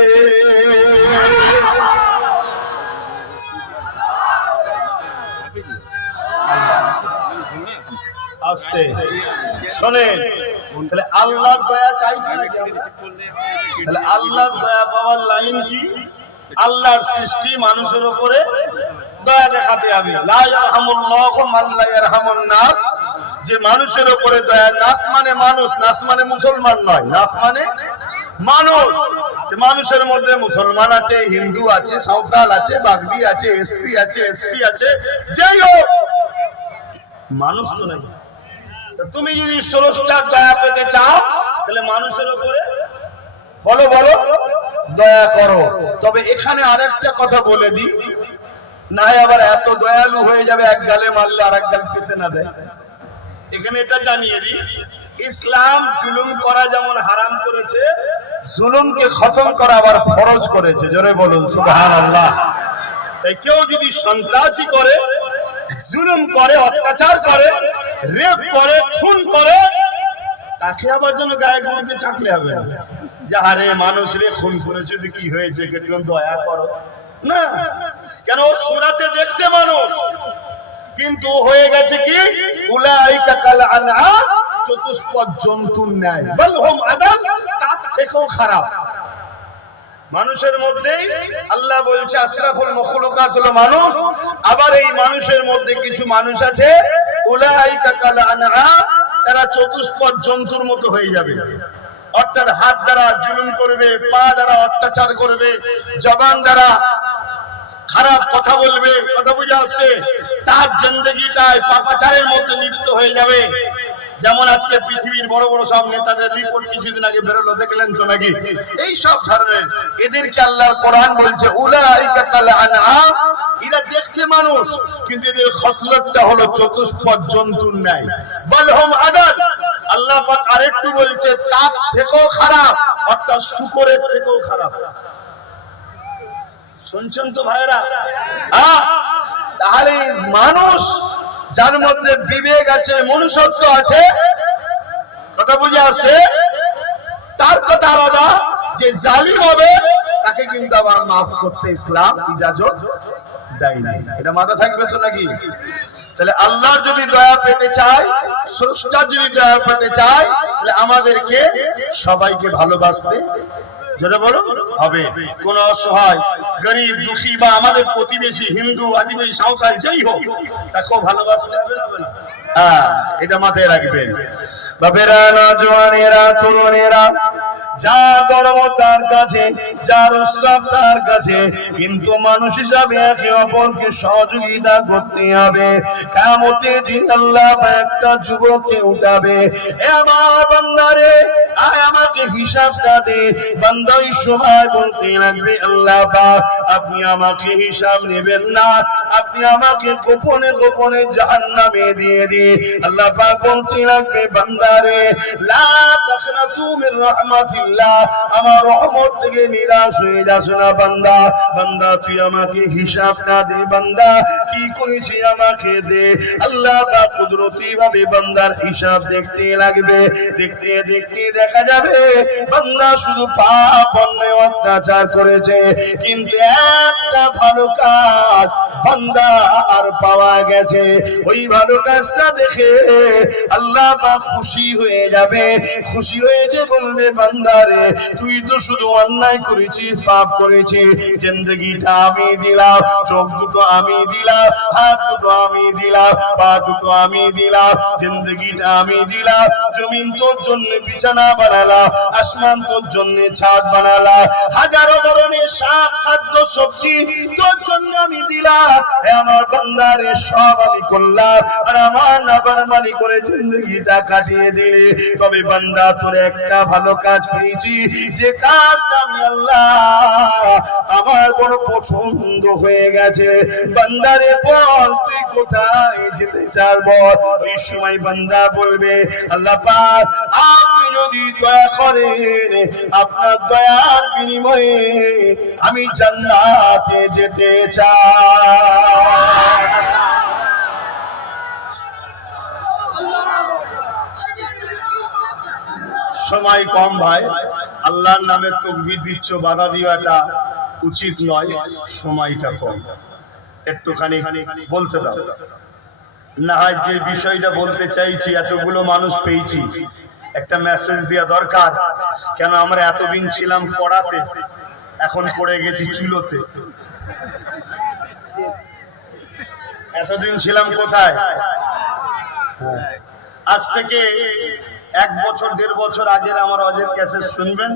আস্তে শোনেন, তাহলে আল্লাহর দয়া চাই কি? তাহলে আল্লাহর দয়া পাওয়ার লাইন কি? আল্লাহর সৃষ্টি মানুষের উপরে দয়া দেখাতে হবে। লা ইয়ারহামুল্লাহু মান লা ইয়ারহামুন নাস, যে মানুষের উপরে দয়া, নাস মানে মানুষ, নাস মানে মুসলমান নয়, নাস মানে মানুষ। মানুষের মধ্যে মুসলমান আছে, হিন্দু আছে, সাঁওতাল আছে, বাগদি আছে, এসসি আছে, এসটি আছে, যাই হোক মানুষ তো নাই। তুমি যদি স্রষ্টার দয়া পেতে চাও তাহলে মানুষের উপরে বলো বলো দয়া করো। তবে এখানে আরেকটা কথা বলে দিই, না আবার এত দয়ালু হয়ে যাবে এক গালে মারলে আর এক গাল পেতে না দেয়। এখানে এটা জানিয়ে দিই, ইসলাম জুলুম করা যেমন হারাম করেছে, জুলুমকে খতম করা আবার ফরজ করেছে। জোরে বলুন সুবহানাল্লাহ। তাই কেউ যদি সন্ত্রাসী করে, জুলুম করে, অত্যাচার করে, রেপ করে, খুন করে, তাকে আবার যেন গায়ে গুঁড়িতে চাকলে হবে না যে আরে মানুষ রে খুন করেছে, কি হয়েছে একটু দয়া করো না। কেন সূরাতে দেখতে মানুষ, কিন্তু হয়ে গেছে কি উলাইকা কাল আনআম, চতুষ্পদ জন্তুর ন্যায়, বল হুম আদাল, তার থেকেও খারাপ। মানুষের মধ্যেই আল্লাহ বলছে আশরাফুল মখলুকাত হলো মানুষ। আবার এই মানুষের মধ্যে কিছু মানুষ আছে উলাইকা কাল আনআম, তারা চতুষ্পদ জন্তুর মতো হয়ে যাবে। অর্থাৎ হাত দ্বারা জুলুম করবে, পা দ্বারা অত্যাচার করবে, জবান দ্বারা খারাপ কথা বলবে। কথা বুঝে আসছে? তার জিন্দেগিটায় পাপাচারের মধ্যে লিপ্ত হয়ে যাবে। যেমন আজকে পৃথিবীর বড় বড় সব নেতাদের রিপোর্ট কিছুদিন আগে বেরোলো, দেখলেন তো নাকি? এই সব ধরনের এদেরকে আল্লাহর কোরআন বলছে উলাইকা কাল আনআম, এরা দেখতে মানুষ কিন্তু এদের খসলতটা হলো চতুষ্পদ জন্তুর ন্যায়, বল হুম আদাল। আল্লাহ পাক আরেকটু বলছে তার থেকেও খারাপ, অর্থাৎ শূকরের থেকেও খারাপ। শুনছেন তো ভাইরা? তাহলে মানুষ যার মধ্যে বিবেক আছে, মনুষ্যত্ব আছে, কথা বুঝে আসছে, তার কথা আলাদা। যে জালিম হবে তাকে কিন্তু আবার মাফ করতে ইসলাম ইজাজত দেয় নাই। এটা মাথা থাকবে তো নাকি? তাহলে আল্লাহর যদি দয়া পেতে চাই, স্রষ্টার যদি দয়া পেতে চাই, তাহলে আমাদেরকে সবাইকে ভালোবাসতে যেটা বলো হবে। কোন অসহায়, গরিব, দুঃখী বা আমাদের প্রতিবেশী হিন্দু, আদিবাসী, সাঁওতাল যেই হোক, তাকেও ভালোবাসতে হবে না? হ্যাঁ, এটা মাথায় রাখবেন। বাপেরা, নওজওয়ানেরা, তরুণেরা, যার ধর্ম তার কাছে, যার উৎসব তার কাছে, কিন্তু মানুষ হিসাবে একে অপরকে সহযোগিতা করতে হবে। কিয়ামতের দিন আল্লাহ একটা যুবককে উঠাবে, এ আমার বান্দারে আয় আমাকে হিসাবটা দে। বান্দা ওই সময় বলতে লাগবে আল্লাহ পাক আপনি আমাকে হিসাব নেবেন না, আপনি আমাকে গোপনে গোপনে জাহান্নামে দিয়ে দিন। আল্লাহ পাক বলতে লাগবে বান্দারে লা তাখনাতু মির রাহমাতিল্লাহ, আমার রহমত থেকে নিরাশ হয়ে যাস না বান্দা। বান্দা তুই আমাকে হিসাবটা দে, বান্দা কি করেছি আমাকে দে। আল্লাহ পাক কুদরতি ভাবে বান্দার হিসাব দেখতে লাগবে। দেখতে দেখতে দেখা যাবে বান্দা শুধু পাপ অন্যায় অত্যাচার করেছে, কিন্তু একটা ভালো কাজ বান্দা আর পাওয়া গেছে। ওই ভালো কাজটা দেখে আল্লাহ পাক খুশি হয়ে যাবে। খুশি হয়ে যে বলবে বান্দারে তুই তো শুধু অন্যায় করেছিস, পাপ করেছিস, জিন্দেগিটা আমি দিলাম, চোখ দুটো আমি দিলাম, হাত দুটো আমি দিলাম, পা দুটো আমি দিলাম, জিন্দেগিটা আমি দিলাম। জমিন তোর জন্য বিছানা বানালাম, আসমান তোর জন্য ছাদ বানালাম, হাজারো ধরনের শাক, খাদ্য, সবজি তোর জন্য আমি দিলাম। আমার বান্দারে সব আমি করলাম আর আমার নাফরমানি করে জিন্দেগিটা কাটিয়ে দিলে, তবে বান্দা তোর একটা ভালো কাজ পেয়েছি, যে কাজটা আমি আল্লাহ আমার বড় পছন্দ হয়ে গেছে। বান্দারে বল তুই কোথায় যেতে চাস বল। ওই সময় বান্দা বলবে, আল্লাহ পাক আপনি যদি দয়া করেন, আপনার দয়ার বিনিময়ে আমি জান্নাতে যেতে চাই। সময় কম ভাই, আল্লাহর নামে তাকবীর দিচ্ছ, বাধা দেওয়াটা উচিত নয়। সময়টা কম, একটুখানি বলতে দাও না হয়। যে বিষয়টা বলতে চাইছি, এতগুলো মানুষ পেয়েছি, একটা মেসেজ দেওয়া দরকার। কেন আমরা এতদিন ছিলাম পড়াতে, এখন পড়ে গেছি চুলোতে। এতদিন ছিলাম কোথায়? আজ থেকে 1 বছর 1.5 বছর আগের আমার অজের ক্যাসেট শুনবেন।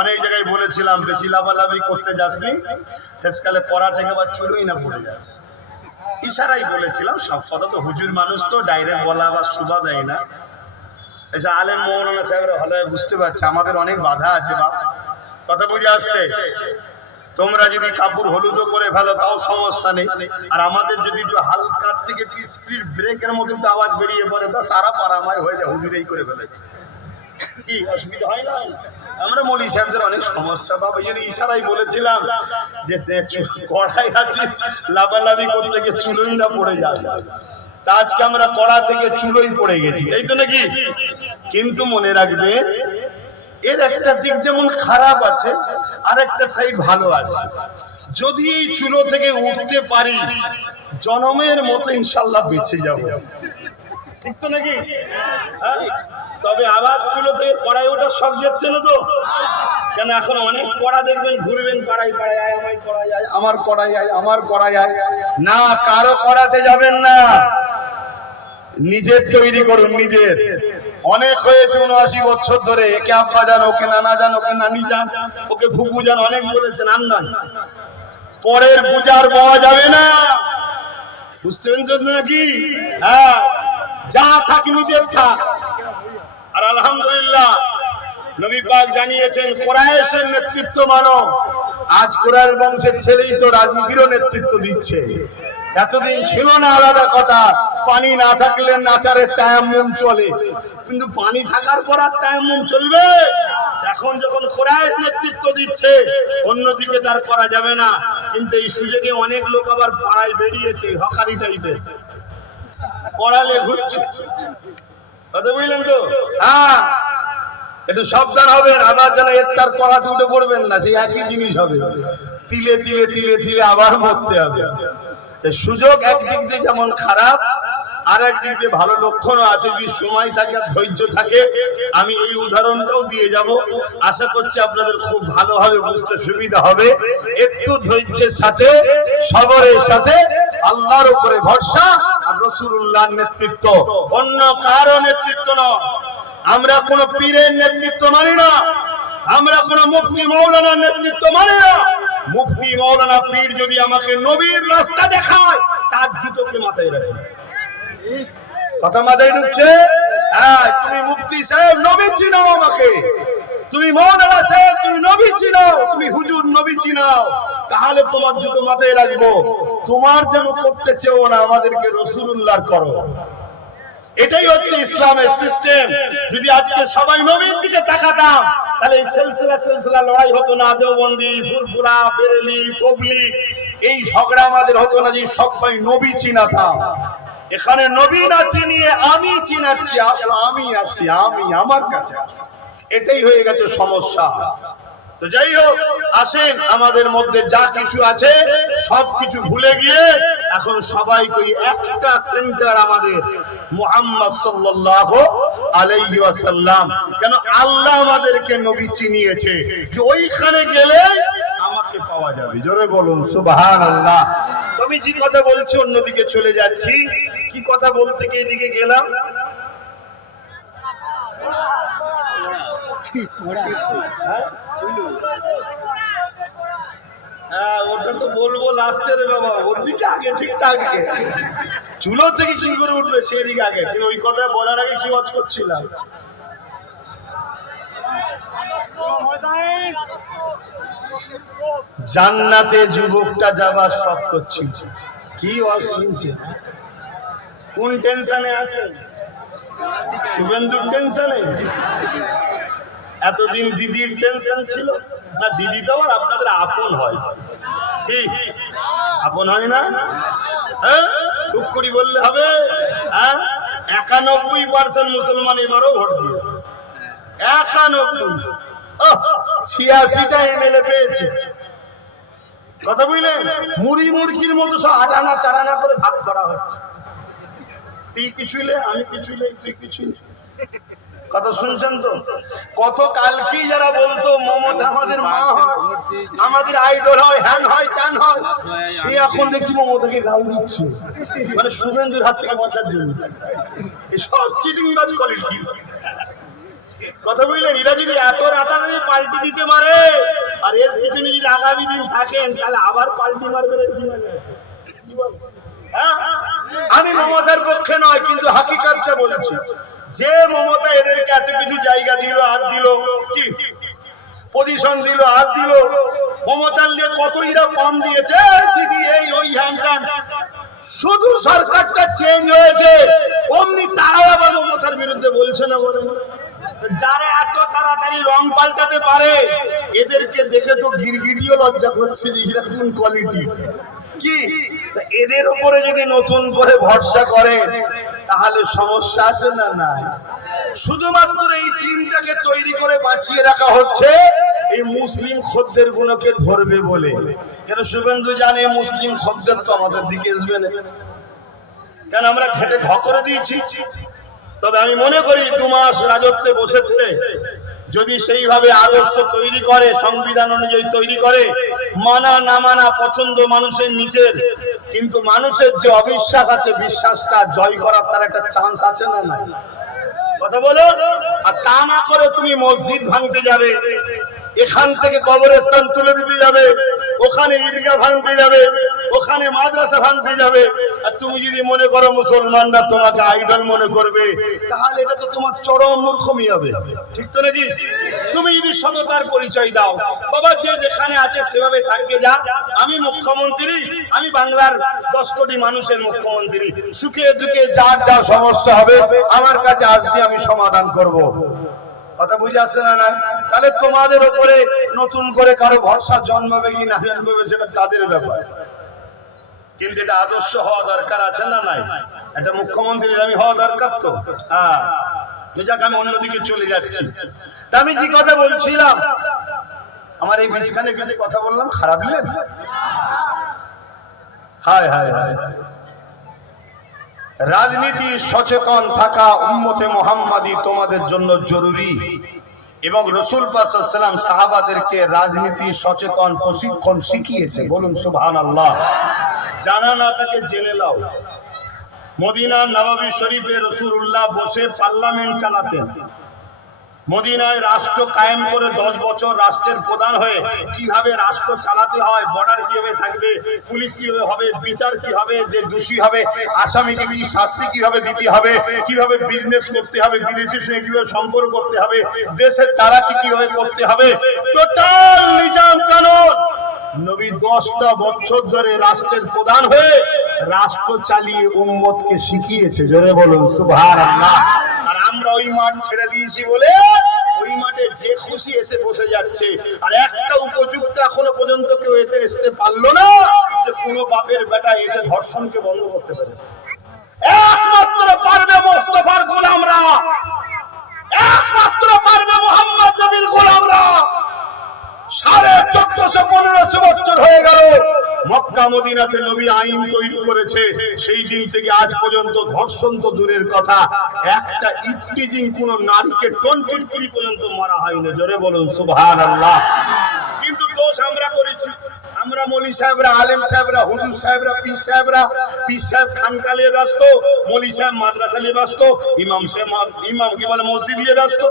অনেক জায়গায় বলেছিলাম বেশি লাভালাভি করতে যাসনি, শেষকালে পড়া থেকে আবার চুলোই না পড়ে যাস। ইশারাই বলেছিলাম, সব কথা তো হুজুর মানুষ তো ডাইরেক্ট বলা আবার শোভা দেয় না। এসে আলেম মৌলানা সাহেবরা ভালোভাবে বুঝতে পারছে আমাদের অনেক বাধা আছে। বাপ কথা বুঝে আসছে? তোমরা যদি কাপড় হলুদও করে ফেলো তাও সমস্যা নেই, আর আমাদের যদি একটু হালকার থেকে একটু স্পিড ব্রেকের মতো একটু আওয়াজ বেরিয়ে পড়ে তা সারা পাড়ামায় হয়ে যায়, হুজুর এই করে ফেলেছে। কি অসুবিধা হয় না? আমরা মৌলী সাহেবদের অনেক সমস্যা। বাবা এই জন্য ইশারাই বলেছিলাম যে কড়াই আছিস, লাভালাভি করতে গিয়ে চুলোই না পড়ে যাস। তা আজকে আমরা কড়া থেকে চুলোই পড়ে গেছি, তাই তো নাকি? কিন্তু মনে রাখবে, এর একটা দিক যেমন খারাপ আছে, আর একটা সাইড ভালো আছে। যদি এই চুলো থেকে উঠতে পারি, জনমের মতো ইনশাল্লাহ বেঁচে যাব, ঠিক তো নাকি? তবে আবার চুলো থেকে কড়াই ওঠার শখ যাচ্ছে না তো? কেন এখন অনেক কড়া দেখবেন ঘুরবেন পাড়ায় পাড়ায়, আয় আমার কড়াই আয়, আমার কড়াই আয়, আমার কড়াই আয়। না, কারো কড়াতে যাবেন না, নিজের তৈরি করুন নিজের। অনেক হয়েছে 79 বছর ধরে, একে আব্বা যান, ওকে নানা যান, ওকে নানি যান, ওকে ফুপু যান, অনেক বলেছেন। আর নয়, পরের পূজার পাওয়া যাবে না, বুঝতে পেরেছেন নাকি? হ্যাঁ, যা থাক নিজের থাক। আর আলহামদুলিল্লাহ নবী পাক জানিয়েছেন কুরাইশের নেতৃত্ব মানো। আজ কুরাইশ বংশের ছেলেই তো রাজনীতিরও নেতৃত্ব দিচ্ছে। এতদিন ছিল না, আলাদা কথা, পানি না থাকলে নাচারের তায়াম্মুম চলে, কিন্তু পানি থাকার পর আর তায়াম্মুম চলবে? এখন যখন কুরাইশ নেতৃত্ব দিচ্ছে, অন্যদিকে তার করা যাবে না। কিন্তু এই সুযোগে অনেক লোক আবার পাড়ায় বেরিয়েছে, হকারি টাইপের পড়ালে ঘুরছে, কথা বুঝলেন তো? হ্যাঁ, একটু সাবধান হবেন, আবার যেন তার কড়াতে উঠে পড়বেন না, সেই একই জিনিস হবে। তিলে তিলে তিলে তিলে আবার মরতে হবে। সুযোগ একদিক দিয়ে যেমন খারাপ, আর একদিক দিয়ে ভালো লক্ষণও আছে। যদি সময় থাকে আর ধৈর্য থাকে, আমি এই উদাহরণটাও দিয়ে যাব। আশা করছি আপনাদের খুব ভালোভাবে বুঝতে সুবিধা হবে। একটু ধৈর্যের সাথে, সবরের সাথে, আল্লাহর উপরে ভরসা আর রাসূলুল্লাহর নেতৃত্ব, অন্য কারো নেতৃত্ব নয়। আমরা কোন পীরের নেতৃত্ব মানি না, আমরা কোন মুফতি মৌলানার নেতৃত্ব মানি না। মুফতি মৌলানা পীর যদি আমাকে নবীর রাস্তা দেখায়, তার জুতোকে মাথায় রাখি। কথা মাথায় ঢুকছে? হ্যাঁ, তুমি মুফতি সাহেব নবী চিনাও আমাকে, তুমি মৌলানা সাহেব তুমি নবী চিনাও, তুমি হুজুর নবী চিনাও, তাহলে তোমার জুতো মাথায় রাখবো। তোমার যেন করতে চেও না, আমাদেরকে রাসূলুল্লাহর করো। এটাই হচ্ছে ইসলামের সিস্টেম। যদি আজকে সবাই নবীর দিকে তাকাতাম, তাহলে এই সিলসিলা লড়াই হতো না। দেওবন্দি, ফুরফুরা, বেরেলি, তাবলীগ, এই ঝগড়া আমাদের হতো না। যে সবাই নবী চিনাতাম। এখানে নবী না চিনিয়ে আমি চিনাচ্ছি, আসো আমি আছি, আমি আমার কাছে আসো, এটাই হয়ে গেছে সমস্যা। তো যাই হোক, আসেন আমাদের মধ্যে যা কিছু আছে সবকিছু ভুলে গিয়ে এখন সবাইকে একটা সেন্টার আমাদের মুহাম্মদ সাল্লাল্লাহু আলাইহি ওয়াসাল্লাম। কেন আল্লাহ আমাদেরকে নবী চিনিয়েছে যে ওইখানে গেলে আমাকে পাওয়া যাবে। জোরে বলুন সুবহানাল্লাহ। তুমি যে কথা বলছো অন্যদিকে চলে যাচ্ছি, কি কথা বলতে গিয়ে এদিকে গেলাম। হ্যাঁ ওটা তো বলবো লাস্টে রে বাবা, ওর দিকে আগে ঠিক থাকবে, চুলো থেকে কি করে উঠবে সেদিকে আগে। কিন্তু ওই কথা বলার আগে কি ওয়াজ করছিলাম? জান্নাতে যুবকটা যাবার শখ করছিল। কি ওয়াজ শুনছে? কোন টেনশনে আছে? শুভেন্দুর টেনশনে? এতদিন দিদির টেনশন ছিল না? দিদি তো আবার আপনাদের আপন হয়, কি আপন হয় না? হ্যাঁ চুপ করি বললে হবে? হ্যাঁ 91% মুসলমান এবারও ভোট দিয়েছে। 91, 86টা এমএলএ পেয়েছে। কথা বুঝলেন? মুড়ি মুরগির মতো সব আটানা চারানা করে ভাগ করা হচ্ছে। তুই কিছুইলে, আমি কিছুইলে, তুই কিছুইলে। কথা শুনছেন তো? কত কালকে যারা বলতো মমতা আমাদের মা হয়, আমাদের আইডল হয়, হ্যান হয়, ত্যান হয়, সে এখন দেখছি মমতাকে গাল দিচ্ছে, মানে শুভেন্দুর হাত থেকে বাঁচার জন্য। সব চিটিংবাজ কোয়ালিটি। কথা বুঝলেন? এরা যদি এত রাতারাতি পাল্টি দিতে পারে, আর এর পিছনে যদি আগামী দিন থাকেন, তাহলে আবার পাল্টি মারবেন। কি বল? হ্যাঁ আমি মমতার পক্ষে নয়, কিন্তু হাকিকাতটা বলেছি। যে মমতা এদেরকে এত কিছু জায়গা দিল, হাত দিল, কি পজিশন দিল, হাত দিল, মমতার নিয়ে কত এরা কম দিয়েছে, দিদি এই ওই হ্যান ত্যান। শুধু সরকারটা চেঞ্জ হয়েছে, অমনি তারাও আবার মমতার বিরুদ্ধে বলছে না? বলেন, যারা এত তাড়াতাড়ি রং পাল্টাতে পারে, এদেরকে দেখে তো গিরগিরিও লজ্জা করছে যে এরা কোন কোয়ালিটি। কি এদের উপরে যদি নতুন করে ভরসা করে, তাহলে সমস্যা আছে না? নাই। শুধুমাত্র এই টিমটাকে তৈরি করে বাঁচিয়ে রাখা হচ্ছে এই মুসলিম খদ্দের গুলোকে ধরবে বলে। কেন শুভেন্দু জানে মুসলিম খদ্দের তো আমাদের দিকে আসবে না, কেন আমরা খেটে ঘ করে দিয়েছি। তবে আমি মনে করি 2 মাস রাজত্বে বসেছে, যদি সেইভাবে আদর্শ তৈরি করে, সংবিধান অনুযায়ী তৈরি করে, মানা না মানা পছন্দ মানুষের নিচের, কিন্তু মানুষের যে অবিশ্বাস আছে, বিশ্বাসটা জয় করার তার একটা চান্স আছে না? নাই। কথা বলো। আর তা না করে তুমি মসজিদ ভাঙতে যাবে, এখান থেকে কবরস্থান তুলে দিতে যাবে, ওখানে ঈদগাহ ভাঙতে যাবে, ওখানে মাদ্রাসা ভাঙতে যাবে, আর তুমি যদি মনে করো মুসলমানরা তোমাকে আইডল মনে করবে, তাহলে এটা তো তোমার চরম মূর্খমি হবে। ঠিক তো নাকি? তুমি যদি সততার পরিচয় দাও, বাবা যে যেখানে আছে সেভাবে থাকবে, যা আমি মুখ্যমন্ত্রী, আমি বাংলার 10 কোটি মানুষের মুখ্যমন্ত্রী, সুখে দুঃখে যার যা সমস্যা হবে আমার কাছে আসবে, আমি সমাধান করব। কথা বুঝে আসছে না? না তাহলে তোমাদের উপরে নতুন করে কারো ভরসা জন্মাবে কি না জন্মাবে সেটা তাদের ব্যাপার, কিন্তু এটা আদর্শ হওয়া দরকার আছে না? নাই। এটা মুখ্যমন্ত্রীর আমি হওয়া দরকার তো। হ্যাঁ যাক, আমি অন্যদিকে চলে যাচ্ছি। তা আমি যে কথা বলছিলাম, আমার এই মাঝখানে কিছু কথা বললাম, খারাপ নেই? হায় হায় হায়। রাজনীতি সচেতন থাকা উম্মতে মুহাম্মাদি তোমাদের জন্য জরুরি, এবং রাসূল পাক সাল্লাল্লাহু আলাইহি ওয়াসাল্লাম সাহাবাদেরকে রাজনীতি সচেতন প্রশিক্ষণ শিখিয়েছে। বলুন সুবহানাল্লাহ। জানা না থাকে জেনে নাও। মদিনার নববী শরীফে রাসূলুল্লাহ বসে পার্লামেন্ট চালাতেন। মদিনায় রাষ্ট্র কায়েম করে 10 বছর রাষ্ট্রের প্রধান হয়ে কিভাবে রাষ্ট্র চালাতে হয়, বর্ডার কিভাবে থাকবে, পুলিশ কিভাবে হবে, বিচার কি হবে, যে দোষী হবে আসামিকে কি শাস্তি কিভাবে দিতে হবে, কিভাবে বিজনেস করতে হবে, বিদেশির সঙ্গে কিভাবে সম্পর্ক করতে হবে, দেশের চালাকি কিভাবে করতে হবে, টোটাল নিজাম কানুন নবী 10টা বছর ধরে রাষ্ট্রের প্রধান হয়ে রাষ্ট্র চালিয়ে উম্মতকে শিখিয়েছে। জোরে বলুন সুবহানাল্লাহ। আর আমরা ওই মাঠ ছেড়ে দিয়েছি বলে ওই মাঠে যে খুশি এসে বসে যাচ্ছে, আর একটা উপযুক্ত এখনো পর্যন্ত কেউ এতে আসতে পারলো না যে কোনো বাপের বেটা এসে ধর্ষণকে বন্ধ করতে পারে। একমাত্র পারবে মোস্তফার গোলামরা, একমাত্র পারবে মুহাম্মদ নবীর গোলামরা। 1450-1500 বছর হয়ে গেল মক্কা মদিনাতে নবী আইন তৈরি করেছে, সেই দিন থেকে আজ পর্যন্ত ধর্ষণ তো দূরের কথা, একটা ইফটিজিং কোন নারীকে টোনটিটপুরি পর্যন্ত মারা হয়নি। জোরে বলুন সুবহানাল্লাহ। কিন্তু দোষ আমরা করেছি। আমরা মৌলী সাহেবরা, আলেম সাহেবরা, হুজুর সাহেবরা, পীর সাহেবরা, পীর সাহেব খানকা নিয়ে ব্যস্ত, মৌলী সাহেব মাদ্রাসা নিয়ে ব্যস্ত, ইমাম সাহেব ইমাম কি বলে মসজিদ নিয়ে ব্যস্ত,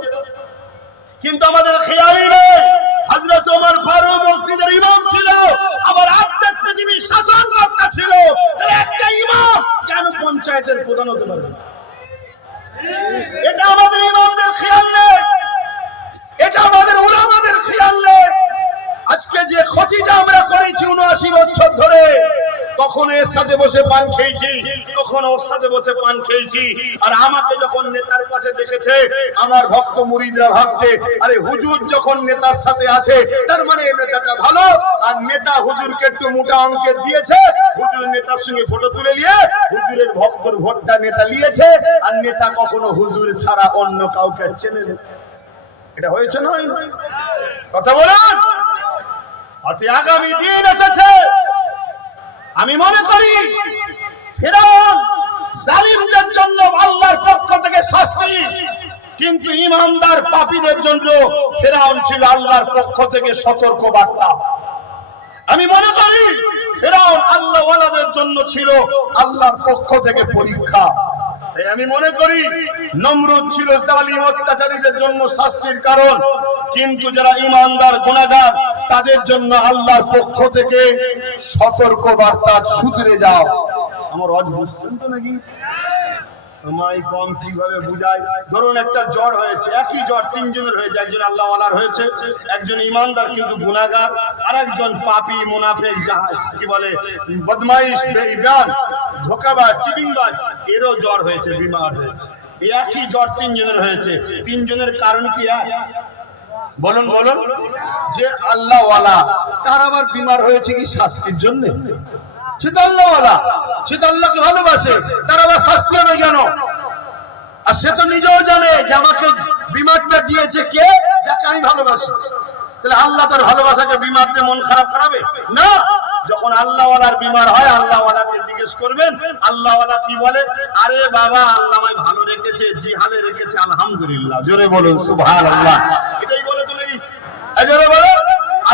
কিন্তু আমাদের খেয়ালই নেই হযরত ওমর ফারুক মসজিদের ইমাম ছিল, আবার অর্ধেক পৃথিবীর শাসনকর্তা ছিল। তাহলে একটা ইমাম কেন পঞ্চায়েতের প্রধান হতে পারবে? এটা আমাদের ইমামদের খেয়াল নেই, এটা আমাদের উলামাদের খেয়াল নেই। আজকে যে ক্ষতিটা আমরা করেছি ৭৯ বছর ধরে, কখনো এর সাথে বসে পান খেয়েছি, কখনো ওর সাথে বসে পান খেয়েছি। আর আমাকে যখন নেতার পাশে দেখেছে, আমার ভক্ত মুরিদরা ভাবছে আরে হুজুর যখন নেতার সাথে আছে তার মানে এই নেতাটা ভালো, আর নেতা হুজুরকে একটু মোটা অঙ্কের দিয়েছে, হুজুর নেতার সঙ্গে ফটো তুলে নিয়ে হুজুরের ভক্তর ভোটটা নেতা নিয়েছে, আর নেতা কখনো হুজুর ছাড়া অন্য কাউকে চেনে না। এটা হয়েছে না? কথা বলেন। অতি আগামী দিন এসেছে, আমি মনে করি ফিরআউন জালিমদের জন্য আল্লাহর পক্ষ থেকে শাস্তি, কিন্তু ইমানদার পাপীদের জন্য ফিরআউন ছিল আল্লাহর পক্ষ থেকে সতর্ক বার্তা। আমি মনে করি ফিরআউন আল্লাহ ওয়ালাদের জন্য ছিল আল্লাহর পক্ষ থেকে পরীক্ষা। আমি মনে করি নমরুদ ছিল জালিম অত্যাচারীদের জন্য শাস্তির কারণ, কিন্তু যারা ইমানদার গুনাহগার তাদের জন্য আল্লাহর পক্ষ থেকে সতর্ক বার্তা, শুধরে যাও। আমার রজ বুঝছেন তো নাকি? সময় কম, কিভাবে বুঝাই? ধরুন একটা জ্বর হয়েছে, একই জ্বর তিনজনের হয়েছে, একজন আল্লাহ ওয়ালার হয়েছে, একজন ইমানদার কিন্তু গুনাহগার, আর একজন পাপী মুনাফিক কি বলে বদমাইশ বেঈমান ধোঁকাবাজ চিটিংবাজ, এরও জ্বর হয়েছে, বিমার হয়েছে। একই জ্বর তিনজনের হয়েছে, তিনজনের কারণ কি এক? বলুন বলুন। যে আল্লাহ ওয়ালা তার আবার বিমার হয়েছে কি শাস্তির জন্য? সে তো আল্লাহ ওয়ালা, সে তো আল্লাহকে ভালোবাসে, তার আবার শাস্তি হবে কেন? আর সে তো নিজেও জানে যে আমাকে বিমারটা দিয়েছে কে, যাকে আমি ভালোবাসি। তাহলে আল্লাহ তার ভালোবাসাকে বিমার দিয়ে মন খারাপ করাবে না। যখন আল্লাহ ওয়ালার বিমার হয়, আল্লাহ ওয়ালাকে জিজ্ঞেস করবেন, আল্লাহ ওয়ালা কি বলে? আরে বাবা, আল্লাহ আমায় ভালো রেখেছে, জিহাদে রেখেছে, আলহামদুলিল্লাহ। জোরে বলুন সুবহানাল্লাহ। এটাই বলে তো নাকি? জোরে বলো।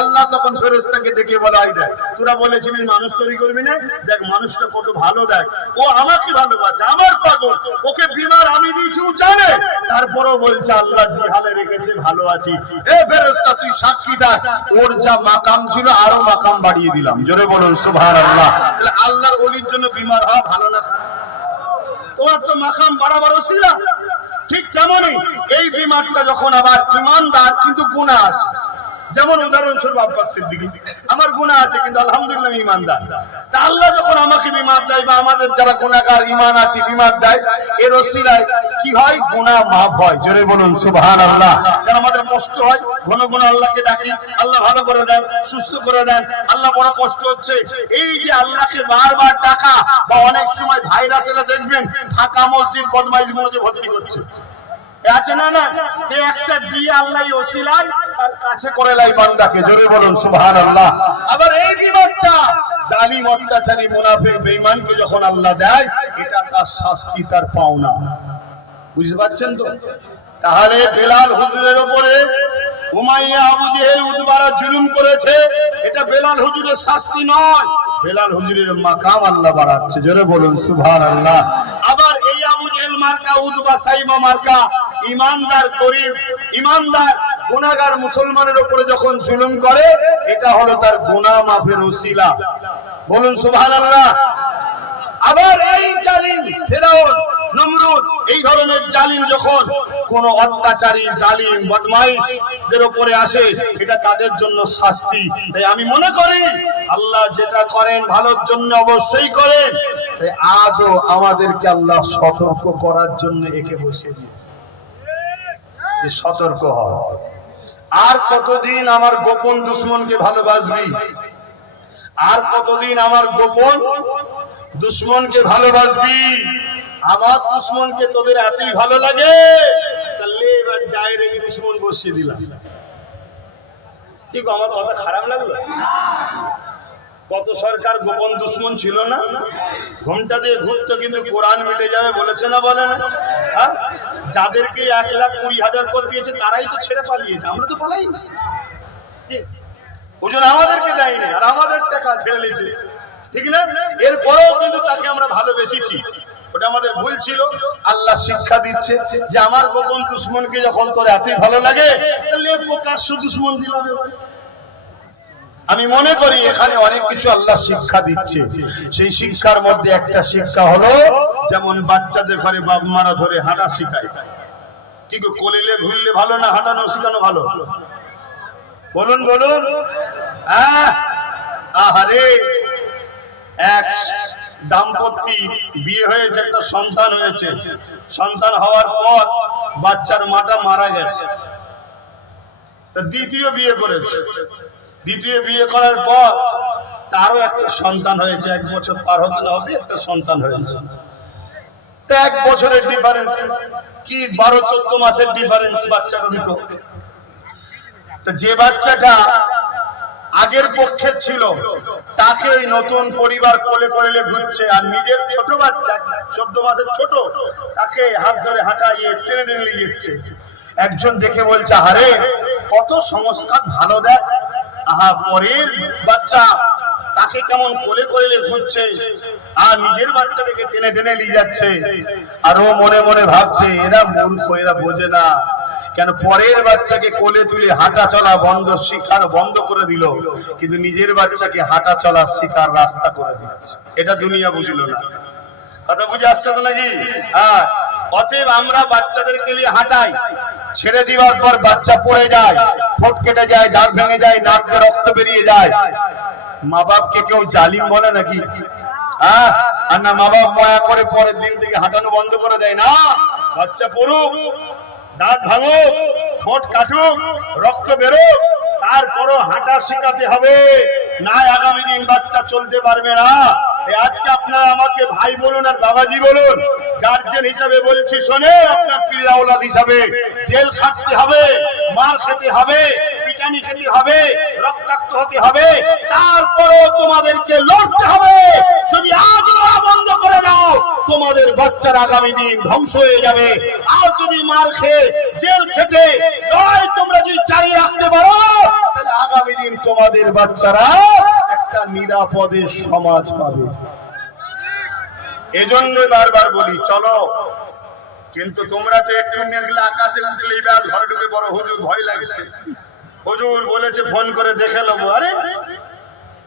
আল্লাহ তখন ফেরেশতাকে ডেকে বলে, আই দেখ, তোরা বলেছিলি মানুষ তৈরি করবি না, দেখ মানুষটা কত ভালো, দেখ ও আমাকে ভালোবাসে, আমার পাগল, ওকে বিমার আমি দিয়েছি, ও জানে, তারপরেও বলছে আল্লাহ জিহাদে রেখেছে, ভালো আছি। এ ফেরেশতা, তুই সাক্ষী থাক, ওর যা মাকাম ছিল আরো মাকাম বাড়িয়ে দিলাম। জোরে বলুন সুবহানাল্লাহ। তাহলে আল্লাহর ওলির জন্য বিমার হওয়া ভালো না? ওর তো মাকাম বাড়াবার ওসিলা। ঠিক তেমনই এই বিমারটা যখন আবার ইমানদার কিন্তু গুনাহ আছে, যেমন উদাহরণস্বরূপ আব্বাস সিদ্দিকী, আমার গুনাহ আছে কিন্তু আলহামদুলিল্লাহ আমি ইমানদার। তা আল্লাহ যখন আমাকে বিমার দেয়, বা আমাদের যারা গুনাহগার ইমান আছে বিমার দেয়, এর ওসিলায় কি হয়? গুনাহ মাফ হয়। জোরে বলুন সুবহানাল্লাহ। কারণ আমাদের কষ্ট হয়, ঘন ঘন আল্লাহকে ডাকি, আল্লাহ ভালো করে দেন, সুস্থ করে দেন, আল্লাহ বড় কষ্ট হচ্ছে। এই যে আল্লাহকে বারবার ডাকা, বা অনেক সময় ভাইরাস এলে দেখবেন ঢাকা মসজিদ বদমাইশ গুলো যে ভর্তি করছে আছে না, না একটা দিয়ে আল্লাহ ওসিলায় তার কাছে করে লাই বান্দাকে। জোরে বলুন সুবহানাল্লাহ। আবার এই বিমারটা জালিম অত্যাচারী মুনাফিক বেঈমানকে যখন আল্লাহ দেয়, এটা তার শাস্তি, তার পাওনা। বুঝতে পারছেন তো? তাহলে বেলাল হুজুরের উপরে উমাইয়া আবু জেহেল উতবারা জুলুম করেছে, এটা বেলাল হুজুরের শাস্তি নয়, বেলাল হুজুরের মাকাম আল্লাহ বাড়াচ্ছে। জোরে বলুন সুবহানাল্লাহ। আবার এই আবু জেহেল মার্কা, উতবা সাইবা মার্কা ইমানদার গরিব ইমানদার গুনাহগার মুসলমানের উপরে যখন জুলুম করে, এটা হলো তার গুনাহ মাফের ওসিলা। বলুন সুবহানাল্লাহ। আবার এই জালিম ফিরআউন, নমরুদ, এই ধরনের জালিম যখন কোন অত্যাচারী জালিম বদমাইশদের উপরে আসে, এটা তাদের জন্য শাস্তি। তাই আমি মনে করি আল্লাহ যেটা করেন ভালোর জন্য অবশ্যই করেন। তাই আজও আমাদেরকে আল্লাহ সতর্ক করার জন্য একে বসিয়ে দিয়েছে যে সতর্ক হও। আর কতদিন আমার গোপন দুশমনকে ভালোবাসবি? আর কতদিন আমার গোপন দুশমনকে ভালোবাসবি? আমার দুশমনকে তোদের এতই ভালো লাগে, তাহলে এবার ডাইরেক্ট দুশমন বসিয়ে দিলাম। ঠিক আমার কথা খারাপ লাগলো? কত সরকার গোপন দুশমন ছিল না? ঘোমটা দিয়ে ঘুরতো, কিন্তু কোরআন মিটে যাবে বলেছে না, বলে না? হ্যাঁ, যাদেরকে 1,20,000 করে দিয়েছে তারাই তো ছেড়ে পালিয়েছে, আমরা তো পালাই না। ওজন আমাদেরকে দেয়নি, আর আমাদের টাকা ছেড়ে নিয়েছে, ঠিক না? এরপরেও কিন্তু তাকে আমরা ভালোবেসেছি, ওটা আমাদের ভুল ছিল। আল্লাহ শিক্ষা দিচ্ছে যে আমার গোপন দুশমনকে যখন তোর এতই ভালো লাগে, তাহলে প্রকাশ্য দুশমন দিলাম। আমি মনে করি এখানে অনেক কিছু আল্লাহ শিক্ষা দিচ্ছে। সেই শিক্ষার মধ্যে একটা শিক্ষা হলো, যেমন বাচ্চাদের ঘরে বাপ মারা ধরে হাঁটা শিখায়। কি গো, কোলেলে ঘুরলে ভালো না হাঁটানো শেখানো ভালো? বলুন বলুন। আহারে, এক দাম্পত্য বিয়ে হয়েছে, একটা সন্তান হয়েছে। সন্তান হওয়ার পর বাচ্চার মাটা মারা গেছে, তা দ্বিতীয় বিয়ে করেছে। দ্বিতীয় বিয়ে করার পর তারও একটা সন্তান হয়েছে। 1 বছর পার হতে না হতে একটা সন্তান হয়েছে। 1 বছরের ডিফারেন্স কি, 12-14 মাসের ডিফারেন্স বাচ্চাটা দুটো। তো যে বাচ্চাটা আগের পক্ষে ছিল তাকে ওই নতুন পরিবার কোলে কোলে ঘুরছে, আর নিজের ছোট বাচ্চা 14 মাসের ছোট তাকে হাত ধরে হাঁটাইয়ে টেনে টেনে নিয়ে যাচ্ছে। একজন দেখে বলছে, আরে কত সংস্কার ভালো দেখ, আহা পরের বাচ্চা তাকে কেমন কোলে কোলে ঘুরছে আর নিজের বাচ্চাটাকে টেনে টেনে নিয়ে যাচ্ছে। আর ও মনে মনে ভাবছে, এরা মূর্খ, এরা বোঝে না কেন পরের বাচ্চাকে কোলে তুলে হাঁটা চলা শিখার বন্ধ করে দিল, কিন্তু নিজের বাচ্চাকে হাঁটা চলা শিখার রাস্তা করে দিচ্ছে। এটা দুনিয়া বুঝলো না। কথা বুঝে আসছে তো নাকি? হ্যাঁ। অতএব আমরা বাচ্চাদেরকে নিয়ে হাঁটাই, ছেড়ে দিবার পর বাচ্চা পড়ে যায়, ঠোঁট কেটে যায়, দাঁত ভেঙে যায়, নাক দিয়ে রক্ত বেরিয়ে যায়। মা বাপকে কেউ জালিম বলে নাকি? হ্যাঁ। আর না মা বাপ মায়া করে পরের দিন থেকে হাঁটানো বন্ধ করে দেয় না। বাচ্চা পড়ুক, দাঁত ভাঙুক, ঠোঁট কাটুক, রক্ত বেরোক, তারপরও হাঁটা শেখাতে হবে, না আগামী দিন বাচ্চা চলতে পারবে না। আজকে আপনারা আমাকে ভাই বলুন আর বাবাজি বলুন, গার্জেন হিসাবে বলছি, শোনে, আপনার পীর আওলাদ হিসাবে জেল খাটতে হবে, মার খেতে হবে, পিটানি খেতে হবে, রক্তাক্ত হতে হবে, তারপরও তোমাদেরকে লড়তে হবে। যদি আজ লড়া বন্ধ করে দাও, তোমাদের বাচ্চার আগামী দিন ধ্বংস হয়ে যাবে। আর যদি মার খেয়ে জেল খেটে লড়াই তোমরা যদি জারি রাখতে পারো, তাহলে আগামী দিন তোমাদের বাচ্চারা একটা নিরাপদে সমাজ পাবে। এজন্য বারবার বলি, চলো। কিন্তু তোমরা তো একটু মেঘলা আকাশে উঠলে এবার ঘরে ঢুকে বড়, হুজুর ভয় লাগছে, হুজুর বলেছে ফোন করে দেখে নেবো। আরে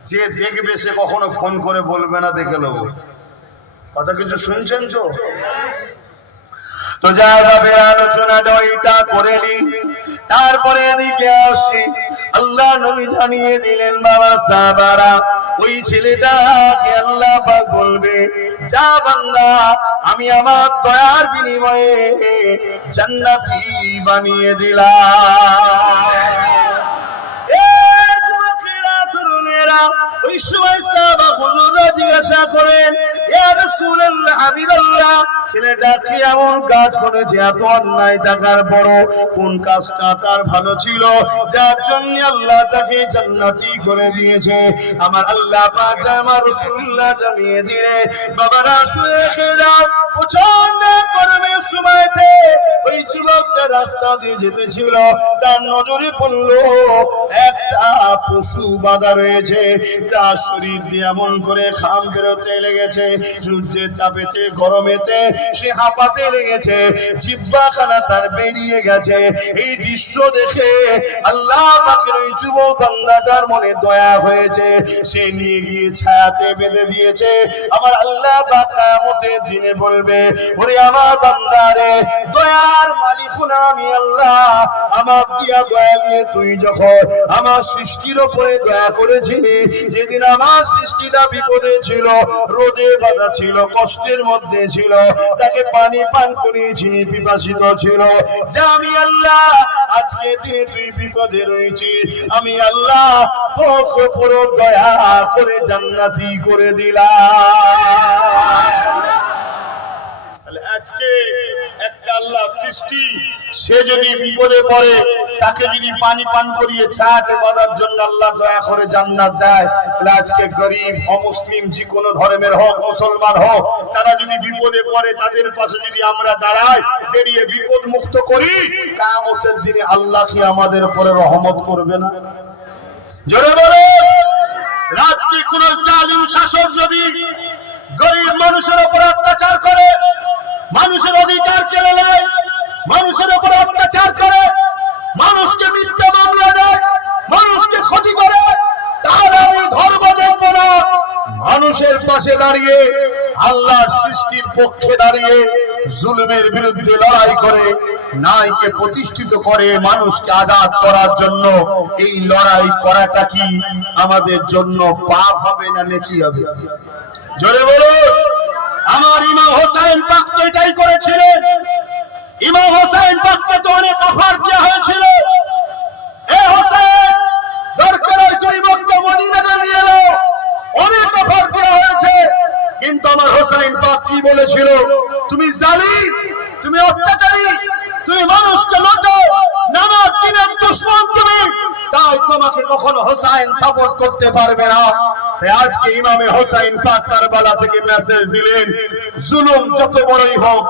যে দেখবে সে কখনো ফোন করে বলবে না দেখে নেবো। কথা কিছু শুনছেন তো? তো যা ভাবে আলোচনাটা ওইটা করে নি, তারপরে এদিকে আসছি। আল্লাহ নবী জানিয়ে দিলেন, বাবা সাহাবারা, ওই ছেলেটাকে আল্লাহ পাক বলবে, যা বান্দা, আমি আমার দয়ার বিনিময়ে জান্নাতি বানিয়ে দিলাম। ওই সময় সাহাবা হুজুররা জিজ্ঞাসা করেন, ইয়া রাসূলুল্লাহ, হাবিবাল্লাহ, ছেলেটা কি এমন কাজ করেছে, এত অন্যায় থাকার বড় কোন কাজটা তার ভালো ছিল যার জন্য আল্লাহ তাকে জান্নাতি করে দিয়েছে? আমার আল্লাহ পাক আমার রাসূলুল্লাহ জানিয়ে দিলে, বাবারা শুয়ে খেয়ে যাও। প্রচন্ড গরমের সময়তে ওই যুবকটা রাস্তা দিয়ে যেতেছিল, তার নজরে পড়লো একটা পশু বাঁধা রয়েছে, তার শরীর দিয়ে এমন করে ঘাম বেরোতে লেগেছে, সূর্যের তাপেতে গরমেতে সে হাঁপাতে লেগেছে, জিহ্বাখানা তার বেরিয়ে গেছে। এই দৃশ্য দেখে আল্লাহ পাকের ওই যুবক বান্দাটার মনে দয়া হয়েছে, সে নিয়ে গিয়ে ছায়াতে বেঁধে দিয়েছে। আমার আল্লাহ পাক কিয়ামতের দিনে বলবে, ওরে আমার বান্দারে, দয়ার মালিক হলো আমি আল্লাহ, আমার দিয়া দয়া নিয়ে তুই যখন আমার সৃষ্টির উপরে দয়া করেছিলি, যেদিন আমার সৃষ্টিটা বিপদে ছিল, রোদে বাঁধা ছিল, কষ্টের মধ্যে ছিল, তাকে পানি পান করিয়েছিলি, পিপাসিত ছিল, যা আমি আল্লাহ আজকে দিনে তুই বিপদে রয়েছি, আমি আল্লাহ তোকে পুরো দয়া করে জান্নাতি করে দিলাম। আজকে একটা আল্লাহ সৃষ্টি, সে যদি বিপদে পড়ে তাকে যদি পানি পান করিয়ে ছায়াতে বাঁধার জন্য আল্লাহ দয়া করে জান্নাত দেয়, তাহলে আজকে গরিব অমুসলিম যে কোনো ধর্মের হোক, মুসলমান হোক, তারা যদি বিপদে পড়ে তাদের পাশে যদি আমরা দাঁড়াই, দাঁড়িয়ে বিপদ মুক্ত করি, কিয়ামতের দিনে আল্লাহ কি আমাদের উপরে রহমত করবে না? জোরে বলে। আজকে কোন জালিম শাসক যদি গরিব মানুষের উপর অত্যাচার করে, মানুষের অধিকার কেড়ে নেয়, মানুষের উপর অত্যাচার করে, মানুষকে মিথ্যা মামলা দেয়, মানুষকে ক্ষতি করে, পক্ষে দাঁড়িয়ে জুলুমের বিরুদ্ধে লড়াই করে ন্যায়কে প্রতিষ্ঠিত করে মানুষকে আজাদ করার জন্য, এই লড়াই করাটা কি আমাদের জন্য পাপ হবে না নেকি হবে? জোরে বলুন। আমার ইমাম হোসেন পাক তো এটাই করেছিলেন। ইমাম হোসেন পাককে তো অনেক অফার দেওয়া হয়েছিল, এ হোসেন দরকার হয় তুই মক্কা মদিনাটা নিয়ে এলো, অনেক অফার দেওয়া হয়েছে। কিন্তু আমার হোসেন পাক কি বলেছিল? তুমি জালিম, তুমি অত্যাচারী, তুমি মানুষকে লুটো, নানা দিনের দুশমন তুমি, তাই তোমাকে কখনো হোসেন সাপোর্ট করতে পারবে না। তাই আজকে ইমামে হোসেন পাক কারবালা থেকে মেসেজ দিলেন, জুলুম যত বড়ই হোক,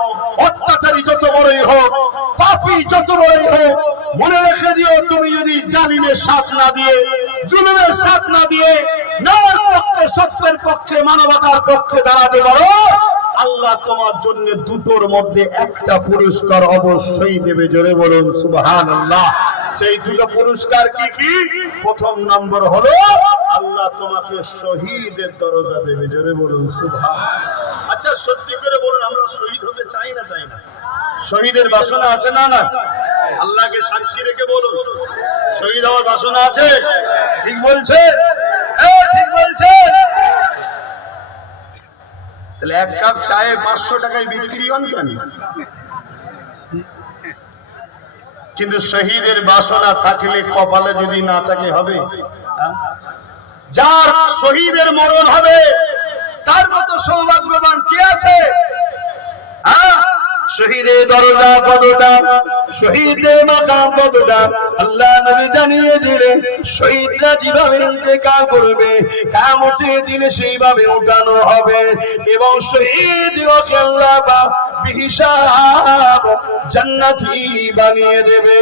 অত্যাচারী যত বড়ই হোক, পাপী যত বড়ই হোক, মনে রেখে দিও তুমি যদি জালিমের সাথ না দিয়ে, জুলুমের সাথ না দিয়ে ন্যায়ের পক্ষে, সত্যের পক্ষে, মানবতার পক্ষে দাঁড়াতে পারো, আল্লাহ তোমার জন্য দুটোর মধ্যে একটা পুরস্কার অবশ্যই দেবে। জোরে বলুন সুবহানাল্লাহ। সেই দুটো পুরস্কার কি কি? প্রথম নম্বর হলো আল্লাহ তোমাকে শহীদের দরজা দেবে। জোরে বলুন সুবহানাল্লাহ। আচ্ছা সত্যি করে বলুন, আমরা শহীদ হতে চাই না চাই না? শহীদের বাসনা আছে না না? আল্লাহকে সাক্ষী রেখে বলুন, শহীদ হওয়ার বাসনা আছে? ঠিক বলছে? ঠিক বলছে। তাহলে এক কাপ চায়ে 500 টাকায় বিক্রি হন কেন? কিন্তু শহীদের বাসনা থাকলে, কপালে যদি না থাকে হবে? যার শহীদের মরণ হবে তার মতো সৌভাগ্যবান কে আছে? শহীদের দরজা কতটা, শহীদের মাকাম কতটা, আল্লাহ নবী জানিয়ে দিলেন। শহীদরা যেভাবে ইন্তেকাল করবে কিয়ামতের দিনে সেইভাবে উঠানো হবে, এবং শহীদকে আল্লাহ বিহিসাব জান্নাতি বানিয়ে দেবে।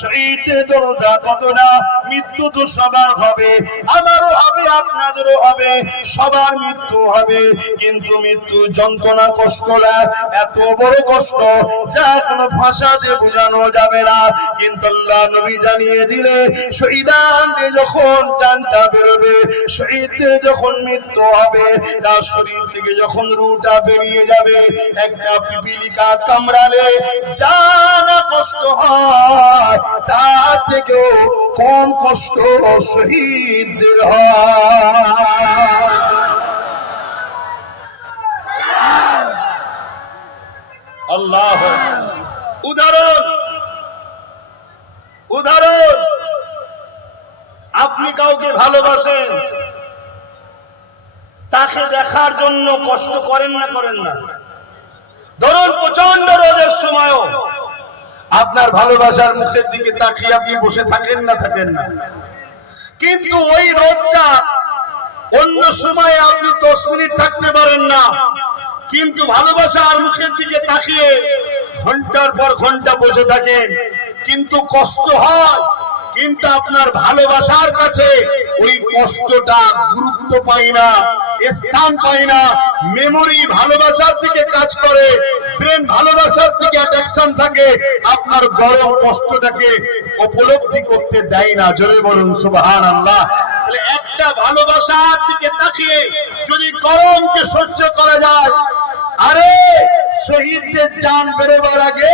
শহীদের দরজা কতটা, মৃত্যু তো সবার হবে, আমারও হবে, আপনাদেরও হবে, সবার মৃত্যু হবে। কিন্তু মৃত্যু যন্ত্রণা, কষ্টটা এত বড় কষ্ট যা কোনো ভাষাতে বোঝানো যাবে না। কিন্তু আল্লাহ নবী জানিয়ে দিলে, শহীদানদের যখন জানটা বেরোবে, শহীদদের যখন মৃত্যু হবে, তার শরীর থেকে যখন রুহটা বেরিয়ে যাবে, একটা পিপিলিকা কামড়ালে যা না কষ্ট হয়, তার থেকেও কম কষ্ট শহীদদের হয়। আল্লাহ উদাহরণ, উদাহরণ, আপনি কাউকে ভালোবাসেন, তাকে দেখার জন্য কষ্ট করেন না করেন না? ধরুন প্রচন্ড রোদের সময়ও আপনার ভালোবাসার মুখের দিকে তাকিয়ে আপনি বসে থাকেন না থাকেন না? কিন্তু ওই রোদটা অন্য সময় আপনি 10 মিনিট থাকতে পারেন না, কিন্তু ভালোবাসার মুখের দিকে তাকিয়ে ঘন্টার পর ঘন্টা বসে থাকেন, কিন্তু কষ্ট হয়। কিন্তু আপনার ভালোবাসার কাছে ওই কষ্টটা গুরুত্ব পায় না, স্থান পায় না। মেমোরি ভালোবাসার দিকে কাজ করে, ব্রেন ভালোবাসার দিকে অ্যাট্রাকশন থাকে, আপনার গরম কষ্টটাকে উপলব্ধি করতে দেয় না। জোরে বলুন সুবহানাল্লাহ। তাহলে একটা ভালোবাসার দিকে তাকিয়ে যদি গরমকে সহ্য করা যায়, আরে শহীদদের জান বেরোবার আগে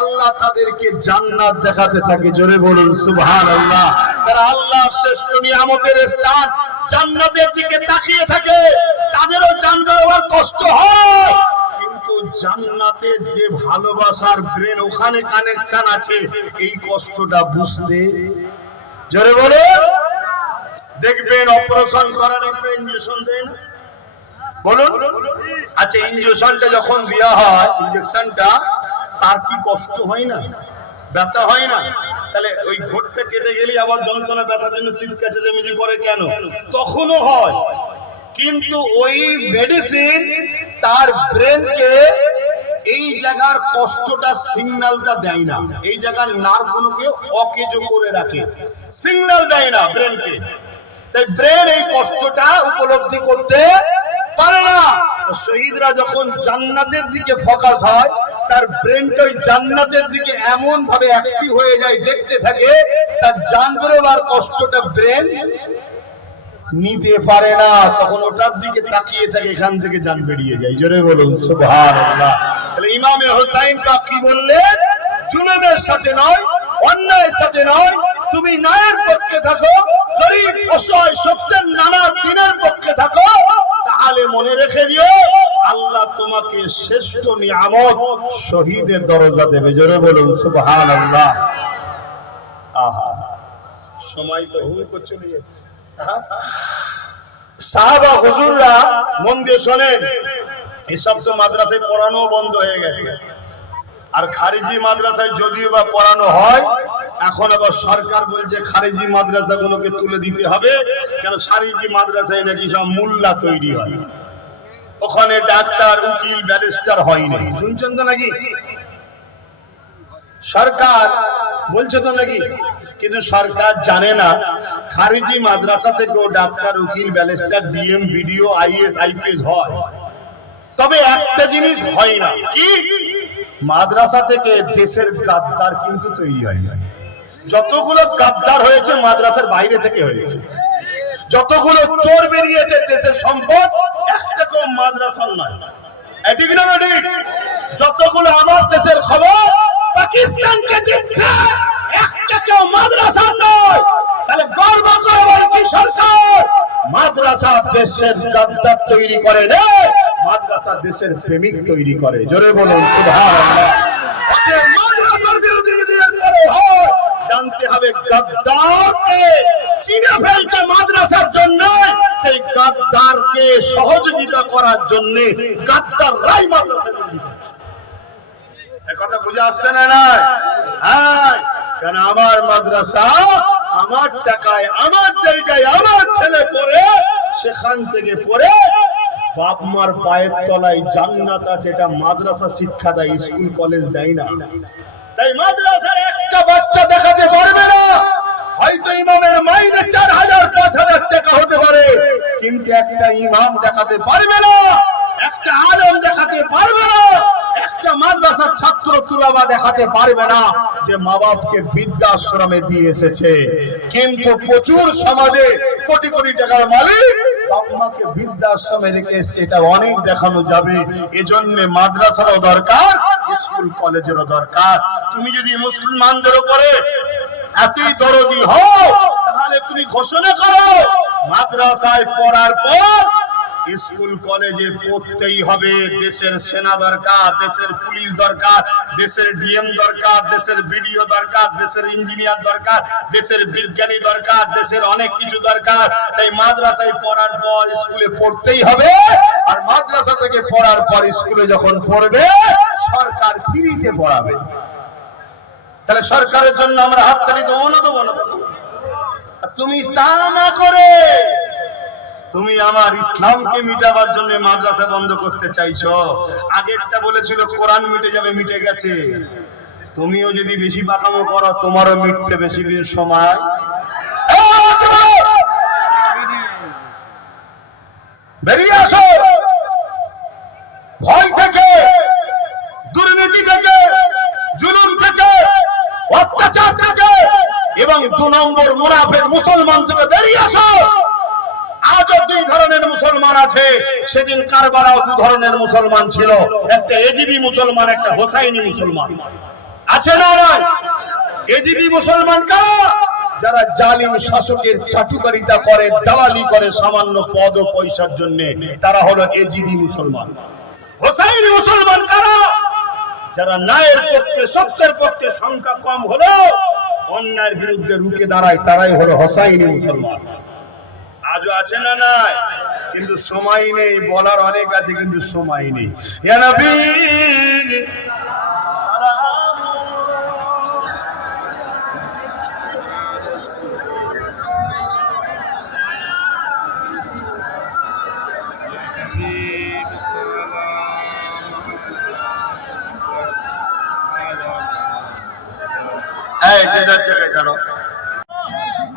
আল্লাহ তাদেরকে জান্নাত দেখাতে থাকে। জোরে বলুন সুবহানাল্লাহ। তারা আল্লাহর শ্রেষ্ঠ নিয়ামতের স্থান জান্নাতের দিকে তাকিয়ে থাকে, তাদেরও জান বেরোবার কষ্ট হয়, কিন্তু জান্নাতের যে ভালোবাসার ব্রেন, ওখানে কানেকশন আছে, এই কষ্টটা বুঝতে। জোরে বলুন। দেখবেন অপারেশন করার একটা ইনজেকশন দেন, বলুন। আচ্ছা ইনজেকশনটা যখন দেওয়া হয়, ইনজেকশনটা তার কি কষ্ট হয় না, ব্যথা হয় না? তাহলে ওই ঘোরটা কেটে গেলে আবার যন্ত্রণা, ব্যথার জন্য চিৎকার চেঁচামেচি করে কেন? তখনও হয়। কিন্তু ওই মেডিসিন তার ব্রেনকে এই জায়গার কষ্টটা সিগন্যালটা দেয় না, এই জায়গার নার্ভগুলোকে অকেজো করে রাখে, সিগন্যাল দেয় না ব্রেনকে। তাই ব্রেন এই কষ্টটা উপলব্ধি করতে পারে না। শহীদরা যখন জান্নাতের দিকে ফোকাস হয়, তার ব্রেনটা ওই জান্নাতের দিকে এমন ভাবে অ্যাক্টিভ হয়ে যায়, দেখতে থাকে, তার জান বেরোবার কষ্টটা ব্রেন নিতে পারে না, তখন ওটার দিকে তাকিয়ে থাকে, এখান থেকে জান বেরিয়ে যায়। জোরে বলুন সুবহানাল্লাহ। তাহলে ইমামে হোসাইন কি বললেন? জুলুমের সাথে নয়, অন্যায়ের সাথে নয়, তুমি ন্যায়ের পক্ষে থাকো, গরীব অসহায় সত্যের নানা দিনের পক্ষে থাকো, তাহলে মনে রেখে দিও আল্লাহ তোমাকে শ্রেষ্ঠ নিয়ামত শহীদের দরজা দেবে। জোরে বলুন সুবহানাল্লাহ। আহা, সময় তো হুক চলে যাচ্ছে। সাহাবা হুজুররা মন দিয়ে শোনেন, এসব তো মাদ্রাসায় পড়ানো বন্ধ হয়ে গেছে। আর খারিজি মাদ্রাসায় যদিও বা পড়ানো হয়, এখন আবার সরকার বলছে খারিজি মাদ্রাসাগুলোকে তুলে দিতে হবে, কেন খারিজি মাদ্রাসায় নাকি সব মোল্লা তৈরি হয়, ওখানে ডাক্তার উকিল ব্যারিস্টার হয় না। শুনছেন তো নাকি? সরকার বলছে তো নাকি, কিন্তু সরকার জানে না খারিজি মাদ্রাসা থেকেও ডাক্তার উকিল barrister DM BDO is IPS হয়। তবে একটা জিনিস হয় না, কি? মাদ্রাসা থেকে দেশের গাদ্দার কিন্তু তৈরি হয় না। যতগুলো গাদ্দার হয়েছে মাদ্রাসার বাইরে থেকে হয়েছে। যতগুলো চোর বেরিয়েছে দেশের সম্পদ একটা কম মাদ্রাসার নয়। ঠিক না ঠিক? যতগুলো আমার দেশের খবর পাকিস্তানকে দিচ্ছে একটা কেউ মাদ্রাসার নয়। তাহলে গর্ব করে বলছি সরকার মাদ্রাসা দেশের গাদ্দার তৈরি করে না, মাদ্রাসা দেশের প্রেমিক তৈরি করে। জোরে বলুন সুবহানাল্লাহ। মাদ্রাসার বিরোধী যদি এরপরে হয়, জানতে হবে গাদ্দারকে চিনে ফেলছে মাদ্রাসার জন্য, এই গাদ্দারকে সহযোগিতা করার জন্য গাদ্দাররাই মাদ্রাসা বিরোধী করছে। এই কথা বুঝে আসছে না? হ্যাঁ, কেন আমার মাদ্রাসা আমার টাকায় আমার জায়গায় আমার ছেলে পড়ে, সেখান থেকে পড়ে বাপ মার পায়ের তলায় জান্নাত আছে। এটা মাদ্রাসা শিক্ষা দেয়, স্কুল কলেজ দেয় না। তাই মাদ্রাসার একটা বাচ্চা দেখাতে পারবে না। হয়তো ইমামের মাইনে 4000-5000 টাকা হতে পারে, কিন্তু একটা ইমাম দেখাতে পারবে না, একটা আলেম দেখাতে পারবে না, একটা মাদ্রাসার ছাত্র তুলাবা দেখাতে পারবে না যে মা বাপকে বৃদ্ধাশ্রমে দিয়ে এসেছে। কিন্তু প্রচুর সমাজে কোটি কোটি টাকার মালিক বাপ মাকে বৃদ্ধাশ্রমে রেখে এসেছে, এটা অনেক দেখানো যাবে। এজন্য মাদ্রাসারও দরকার, স্কুল কলেজেরও দরকার। তুমি যদি মুসলমানদের উপরে এতই দরদি হও, তাহলে তুমি ঘোষণা করো মাদ্রাসায় পড়ার পর স্কুল কলেজে পড়তেই হবে। দেশের সেনা দরকার, দেশের পুলিশ দরকার, দেশের ডিএম দরকার, দেশের বিডিও দরকার, দেশের ইঞ্জিনিয়ার দরকার, দেশের বিজ্ঞানী দরকার, দেশের অনেক কিছু দরকার। তাই মাদ্রাসায় পড়ার পর স্কুলে পড়তেই হবে। আর মাদ্রাসা থেকে পড়ার পর স্কুলে যখন পড়বে, সরকার ফ্রিতে পড়াবে। তাহলে সরকারের জন্য আমরা হাততালি দেবো না, দেবো না? তুমি তা না করে তুমি আমার ইসলামকে মিটাবার জন্য মাদ্রাসা বন্ধ করতে চাইছো। আগেরটা বলেছিল কোরআন মিটে যাবে, মিটে গেছে। তুমিও যদি বেশি পাকামো করো, তোমারও মিটতে বেশি দিন সময়। বেরিয়ে আসো ভয় থেকে, দুর্নীতি থেকে, জুলুম থেকে, অত্যাচার থেকে এবং 2 নম্বর মুনাফিক মুসলমান থেকে বেরিয়ে আসো। আজও 2 ধরনের মুসলমান আছে। সেদিন কারবালাও 2 ধরনের মুসলমান ছিল, একটা এজিদি মুসলমান, একটা হোসাইনি মুসলমান। আছে না নাই? এজিদি মুসলমান কারা? যারা জালিম শাসকের চাটুকারিতা করে, দালালি করে সামান্য পদ ও পয়সার জন্য, তারা হলো এজিদি মুসলমান। হোসাইনি মুসলমান কারা? যারা ন্যায়ের পক্ষে, সত্যের পক্ষে, সংখ্যা কম হলেও অন্যায়ের বিরুদ্ধে রুখে দাঁড়ায়, তারাই হলো হোসাইনি মুসলমান। আজও আছে না নাই? কিন্তু সময় নেই, বলার অনেক আছে কিন্তু সময় নেই। ইয়া নবী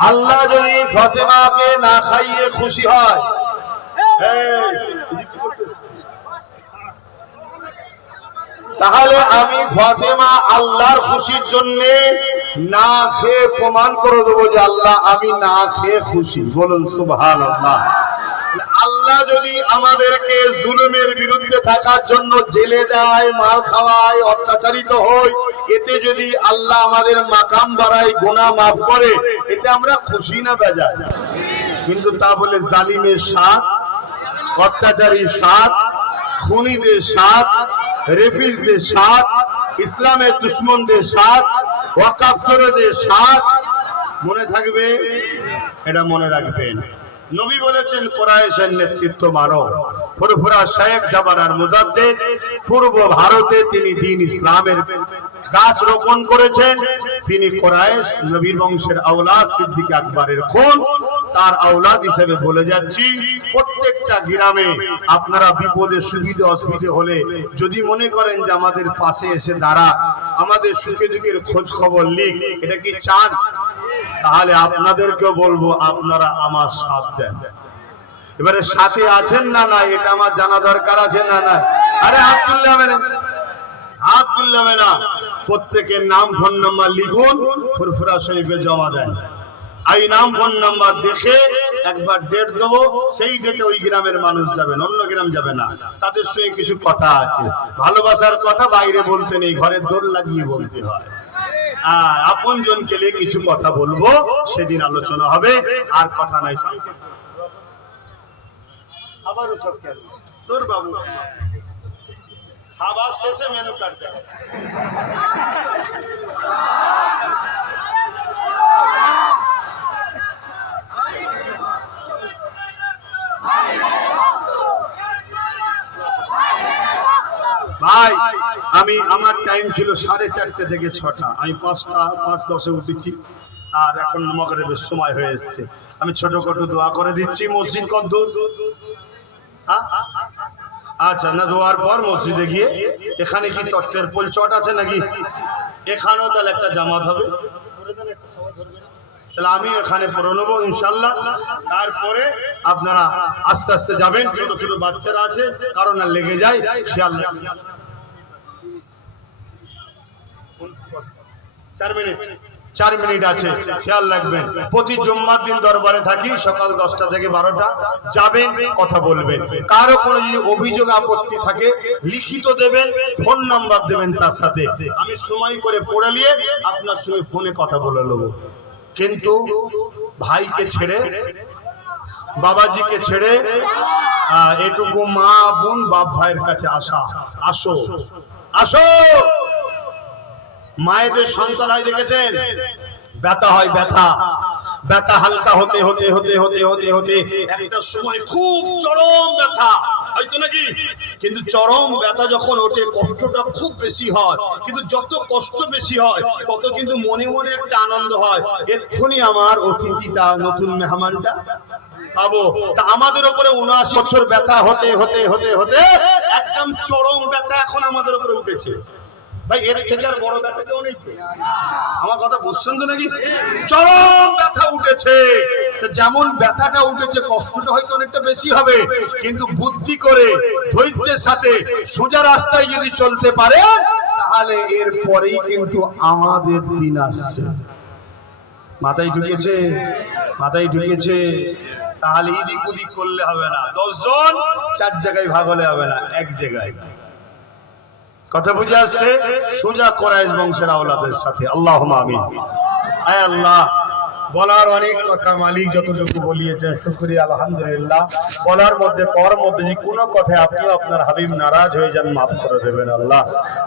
আল্লাহ যদি ফাতেমাকে না খাইয়ে খুশি হয়, তাহলে আমি ফাতেমা আল্লাহর খুশির জন্য না খেয়ে প্রমাণ করে দেবো যে আল্লাহ আমি না খেয়ে খুশি। বলুন সুবহানাল্লাহ। আল্লাহ যদি আমাদেরকে জুলুমের বিরুদ্ধে থাকার জন্য জেলে দেয়, মার খাওয়ায়, অত্যাচারিত হই, এতে যদি আল্লাহ আমাদের মাকাম বাড়ায়, গুনাহ মাফ করে, এতে আমরা খুশি না বেজার? কিন্তু তা বলে জালিমের সাথ, অত্যাচারীর সাথ, খুনিদের সাথ, রেপিস্টদের সাথ, ইসলামের দুশমনদের সাথ, ওয়াকাফ চোরদের সাথ মনে থাকবে? এটা মনে রাখবেন। নবী বলেছেন কুরাইশের নেতৃত্ব মানো। ফুরফুরা শেখ জাবারার মুজাদ্দিদ পূর্ব ভারতে তিনি দ্বীন ইসলামের গাছ রোপণ করেছেন। তিনি কুরাইশ নবীর বংশের আওলাদ সিদ্দিক আকবরের খুন, তার আওলাদ হিসেবে বলে যাচ্ছি, প্রত্যেকটা গ্রামে আপনারা বিপদে সুবিধে অসুবিধে হলে যদি মনে করেন যে আমাদের পাশে এসে দাঁড়া, আমাদের সুখে দুঃখের খোঁজ খবর লিখ, এটা কি চান? তাহলে আপনাদেরকে বলবো আপনারা আমার সাথ দেন। এবারে সাথে আছেন না না এটা আমার জানা দরকার আছে না না? আরে হাত তুলবে না, হাত তুলবে না। প্রত্যেকের নাম ফোন নাম্বার লিখুন, ফুরফুরা শরীফে জমা দেন। এই নাম ফোন নাম্বার দেখে একবার ডেট দেবো, সেই ডেটে ওই গ্রামের মানুষ যাবেন, অন্য গ্রাম যাবে না। তাদের সঙ্গে কিছু কথা আছে, ভালোবাসার কথা বাইরে বলতে নেই, ঘরের দোর লাগিয়ে বলতে হয়। আপন জন কেলে কিছু কথা বলবো, সেদিন আলোচনা হবে, আর কথা নাই। আবারও সব কেন তোর বাবু খাবার শেষে মেনু কার্ড দেয়। ভাই আমি আমার টাইম ছিল 4:30 থেকে 6টা, আমি 5:10 উঠেছি, আর এখন মাগরিবের সময় হয়ে এসছে। আমি ছোটখাটো দোয়া করে দিচ্ছি। মসজিদ কদ্দূর? আচ্ছা, না দোয়ার পর মসজিদে গিয়ে এখানে কি তত্ত্বের পোল চট আছে নাকি? এখানেও তাহলে একটা জামাত হবে, তাহলে আমি এখানে পড়ে নেবো ইনশাল্লাহ। তারপরে আপনারা আস্তে আস্তে যাবেন, ছোট ছোট বাচ্চারা আছে, কারণ আর লেগে যায়, খেয়াল রাখবেন। 4 মিনিট আছে, খেয়াল রাখবেন। প্রতি জুম্মার দিন দরবারে থাকি, সকাল 10টা থেকে 12টা। যাবেন, কথা বলবেন। কারো কোনো যদি অভিযোগ আপত্তি থাকে লিখিত দেবেন, ফোন নাম্বার দেবেন তার সাথে। আমি সময় করে পড়ে নিয়ে আপনার সঙ্গে ফোনে কথা বলে নেবো। কিন্তু ভাইকে ছেড়ে, বাবাজিকে ছেড়ে এটুকু মা বোন বাপ ভাইয়ের কাছে আসো আসো। মায়েদের সন্তান হয় দেখেছেন, ব্যথা হয়, ব্যথা হালকা হতে হতে হতে হতে হতে হতে একটা সময় খুব চরম ব্যথা হয়তো নাকি। কিন্তু চরম ব্যথা যখন ওঠে কষ্টটা খুব বেশি হয়, কিন্তু যত কষ্ট বেশি হয় তত কিন্তু মনে মনে একটা আনন্দ হয়, এক্ষুনি আমার অতিথিটা, নতুন মেহমানটা পাবো। তা আমাদের উপরে 79 বছর ব্যথা হতে হতে হতে হতে একদম চরম ব্যথা এখন আমাদের উপরে উঠেছে। ভাই এর থেকে আর বড় ব্যথা কেউ নেই। আমার কথা বুঝছেন তো নাকি? চরম ব্যথা উঠেছে। যেমন ব্যথাটা উঠেছে, কষ্টটা হয়তো অনেকটা বেশি হবে, কিন্তু বুদ্ধি করে ধৈর্যের সাথে সোজা রাস্তায় যদি চলতে পারে, তাহলে এর পরেই কিন্তু আমাদের দিন আসছে। মাথায় ঢুকেছে? মাথায় ঢুকেছে? তাহলে ইদিক উদিক করলে হবে না, 10 জন 4 জায়গায় ভাগ হলে হবে না, এক জায়গায়। কথা বুঝে আসছে? সোজা কুরাইশ বংশের আওলাদের সাথে। আল্লাহুম্মা আমিন। আয় আল্লাহ, বলার অনেক কথা, মালিক যতটুকু বলিয়েছেন শুকরিয়া, আলহামদুলিল্লাহ। বলার মধ্যে কর মধ্যে যে কোনো কথায় আপনিও আপনার হাবিব নারাজ হয়ে যান, মাফ করে দেবেন আল্লাহ।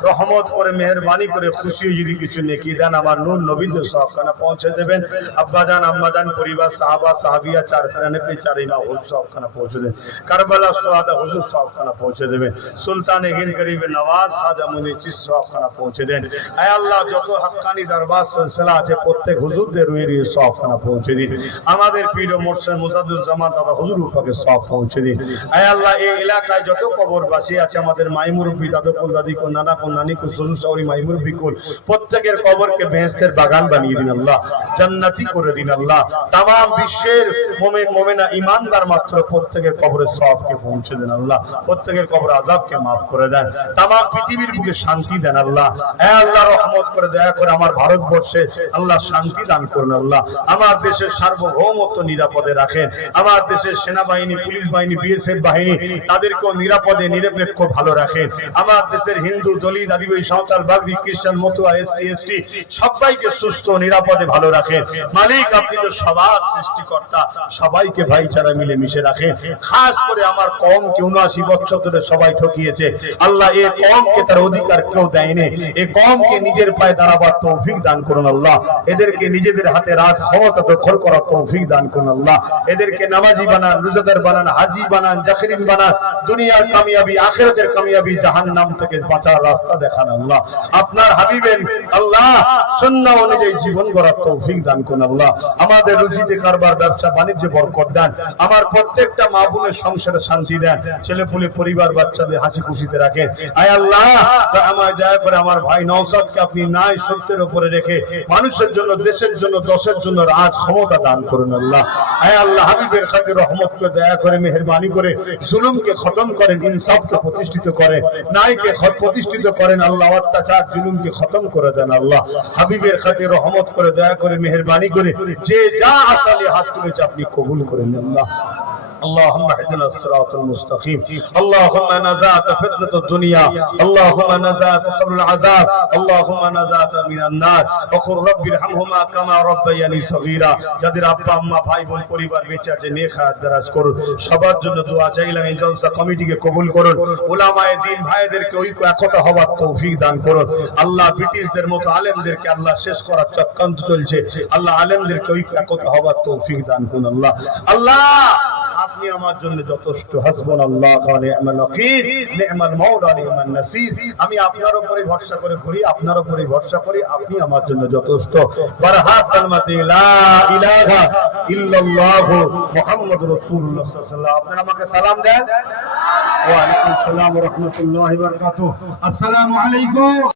রহমত করে, মেহেরবানি করে, খুশি যদি কিছু নেকি দেন, আমার নূর নবীদের সবখানা পৌঁছে দেবেন। আব্বাজান আম্মাজান পরিবার, সাহাবা সাহাবিয়া, 4 ফেরানে পে 4 ইমাম হুজুর সবখানা পৌঁছে দেন। কারবালা সুহাদা হুজুর সবখানা পৌঁছে দেবেন। সুলতানে হিন্দ গরিবে নওয়াজ খাজা মুনির চিস সবখানা পৌঁছে দেন। আয় আল্লাহ, যত হাক্কানি দরবার সিলসিলা আছে প্রত্যেক হুজুরদের রুয়ে রুয়ে সব খানা পৌঁছে দিন। আমাদের পীর ও মুর্শিদ মুসাদ্দুজ্জামান দাদা হুজুর পাকে সওয়াব পৌঁছে দিন। আয় আল্লাহ, এই এলাকায় যত কবরবাসী আছে, আমাদের মাই মুরব্বি, দাদু কুল, দাদি কুল, নানা কুল, নানি কুল, শ্বশুর শাশুড়ি, মাই মুরব্বি কুল, প্রত্যেকের কবরকে বেহেশতের বাগান বানিয়ে দিন আল্লাহ, জান্নাতি করে দিন আল্লাহ। তামাম বিশ্বের মুমিন মুমিনা ঈমানদার মাত্র প্রত্যেকের কবরের সওয়াবকে পৌঁছে দেন আল্লাহ, প্রত্যেকের কবর আযাবকে maaf করে দেন, তামাম পৃথিবীর বুকে শান্তি দেন আল্লাহ। হে আল্লাহ, রহমত করে দয়া করে আমার ভারতবর্ষে আল্লাহ শান্তি দান করুন আল্লাহ। আমার দেশের সার্বভৌমত্ব নিরাপদে রাখেন। আমার দেশের সেনাবাহিনী, পুলিশ বাহিনী, বিএসএফ বাহিনী, তাদেরকেও নিরাপদে নিরপেক্ষ ভালো রাখেন। আমার দেশের হিন্দু, দলিত, আদিবাসী, সাঁওতাল, বাগদি, খ্রিস্টান, মতুয়া, এসসি, এসটি সবাইকে সুস্থ নিরাপদে ভালো রাখেন। মালিক, আপনি তো সবার সৃষ্টিকর্তা, সবাইকে ভাইচারা মিলে মিশে রাখেন। খাস করে আমার কওমকে 79 বছর ধরে সবাই ঠকিয়েছে আল্লাহ, এই কওমকে তার অধিকার কেউ দেয়নি। এই কওমকে নিজের পায়ে দাঁড়াবার তৌফিক দান করুন আল্লাহ। এদেরকে নিজেদের হাতে রাজ ক্ষমতা দখল করার তৌফিক দান করুন আল্লাহ। এদেরকে নামাজি বানান, রোজাদার বানান, হাজি বানান, জাকিরিন বানান, দুনিয়ার কামিয়াবি, আখিরাতের কামিয়াবি, জাহান্নাম থেকে বাঁচার রাস্তা দেখান আল্লাহ। আপনার হাবিবের আল্লাহ সুন্নাহ অনুযায়ী জীবন গড়ার তৌফিক দান করুন আল্লাহ। আমাদের রুজিতে, কারবার, ব্যবসা বাণিজ্যে বরকত দেন। আমার প্রত্যেকটা মা বোনের সংসারে শান্তি দেন। ছেলেপুলে, পরিবার, বাচ্চাদের হাসি খুশিতে রাখেন। আয় আল্লাহ, আমায় দয়া করে আমার ভাই নওশাদকে আপনি ন্যায় সত্যের উপরে রেখে মানুষের জন্য, দেশের জন্য, দশের জন্য রাজ ক্ষমতা দান করুন আল্লাহ। আয় আল্লাহ, হাবিবের খাতির রহমত করে দয়া করে মেহেরবানি করে জুলুমকে খতম করেন, ইনসাফকে প্রতিষ্ঠিত করেন, ন্যায়কে প্রতিষ্ঠিত করেন আল্লাহ। অত্যাচার জুলুমকে খতম করে দেন আল্লাহ। হাবিবের খাতির রহমত করে দয়া করে মেহেরবানি করে যে যা আসালে হাত তুলেছে আপনি কবুল করেন আল্লাহ। اللهم اهدنا الصراط المستقيم. اللهم نزعت فتنة الدنيا، اللهم نزعت قبر العذاب، اللهم نزعت من النار، وقل رب ارحمهما كما ربياني صغيرا। যাদের আব্বা আম্মা ভাই বোন পরিবার বেঁচে আছে নেক হায়াত দারাজ করুন। সবার জন্য দোয়া চাইলাম। এই জলসা কমিটিকে কবুল করুন। উলামায়ে দ্বীন ভাইদেরকে ঐক্য একতা হওয়ার তৌফিক দান করুন আল্লাহ। ব্রিটিশদের মতো আলেমদেরকে আল্লাহ শেষ করার চক্রান্ত চলছে আল্লাহ, আলেমদেরকে ঐক্য একতা হওয়ার তৌফিক দান করুন আল্লাহ। আল্লাহ, আপনি আমার জন্য যথেষ্ট। হাসবুনাল্লাহু ওয়া নি'মাল ওয়াকিল, নি'মাল মাওলা নি'মান নাসির। আমি আপনার উপরে ভরসা করে ঘুরি, আপনার উপরে ভরসা করি, আপনি আমার জন্য যথেষ্ট। বারহাত কালমাতে লা ইলাহা ইল্লাল্লাহু মুহাম্মাদুর রাসূলুল্লাহ সাল্লাল্লাহু আলাইহি ওয়াসাল্লাম। আপনারা আমাকে সালাম দেন। ওয়া আলাইকুম আসসালাম ওয়া রাহমাতুল্লাহি ওয়া বারাকাতুহু। আসসালামু আলাইকুম।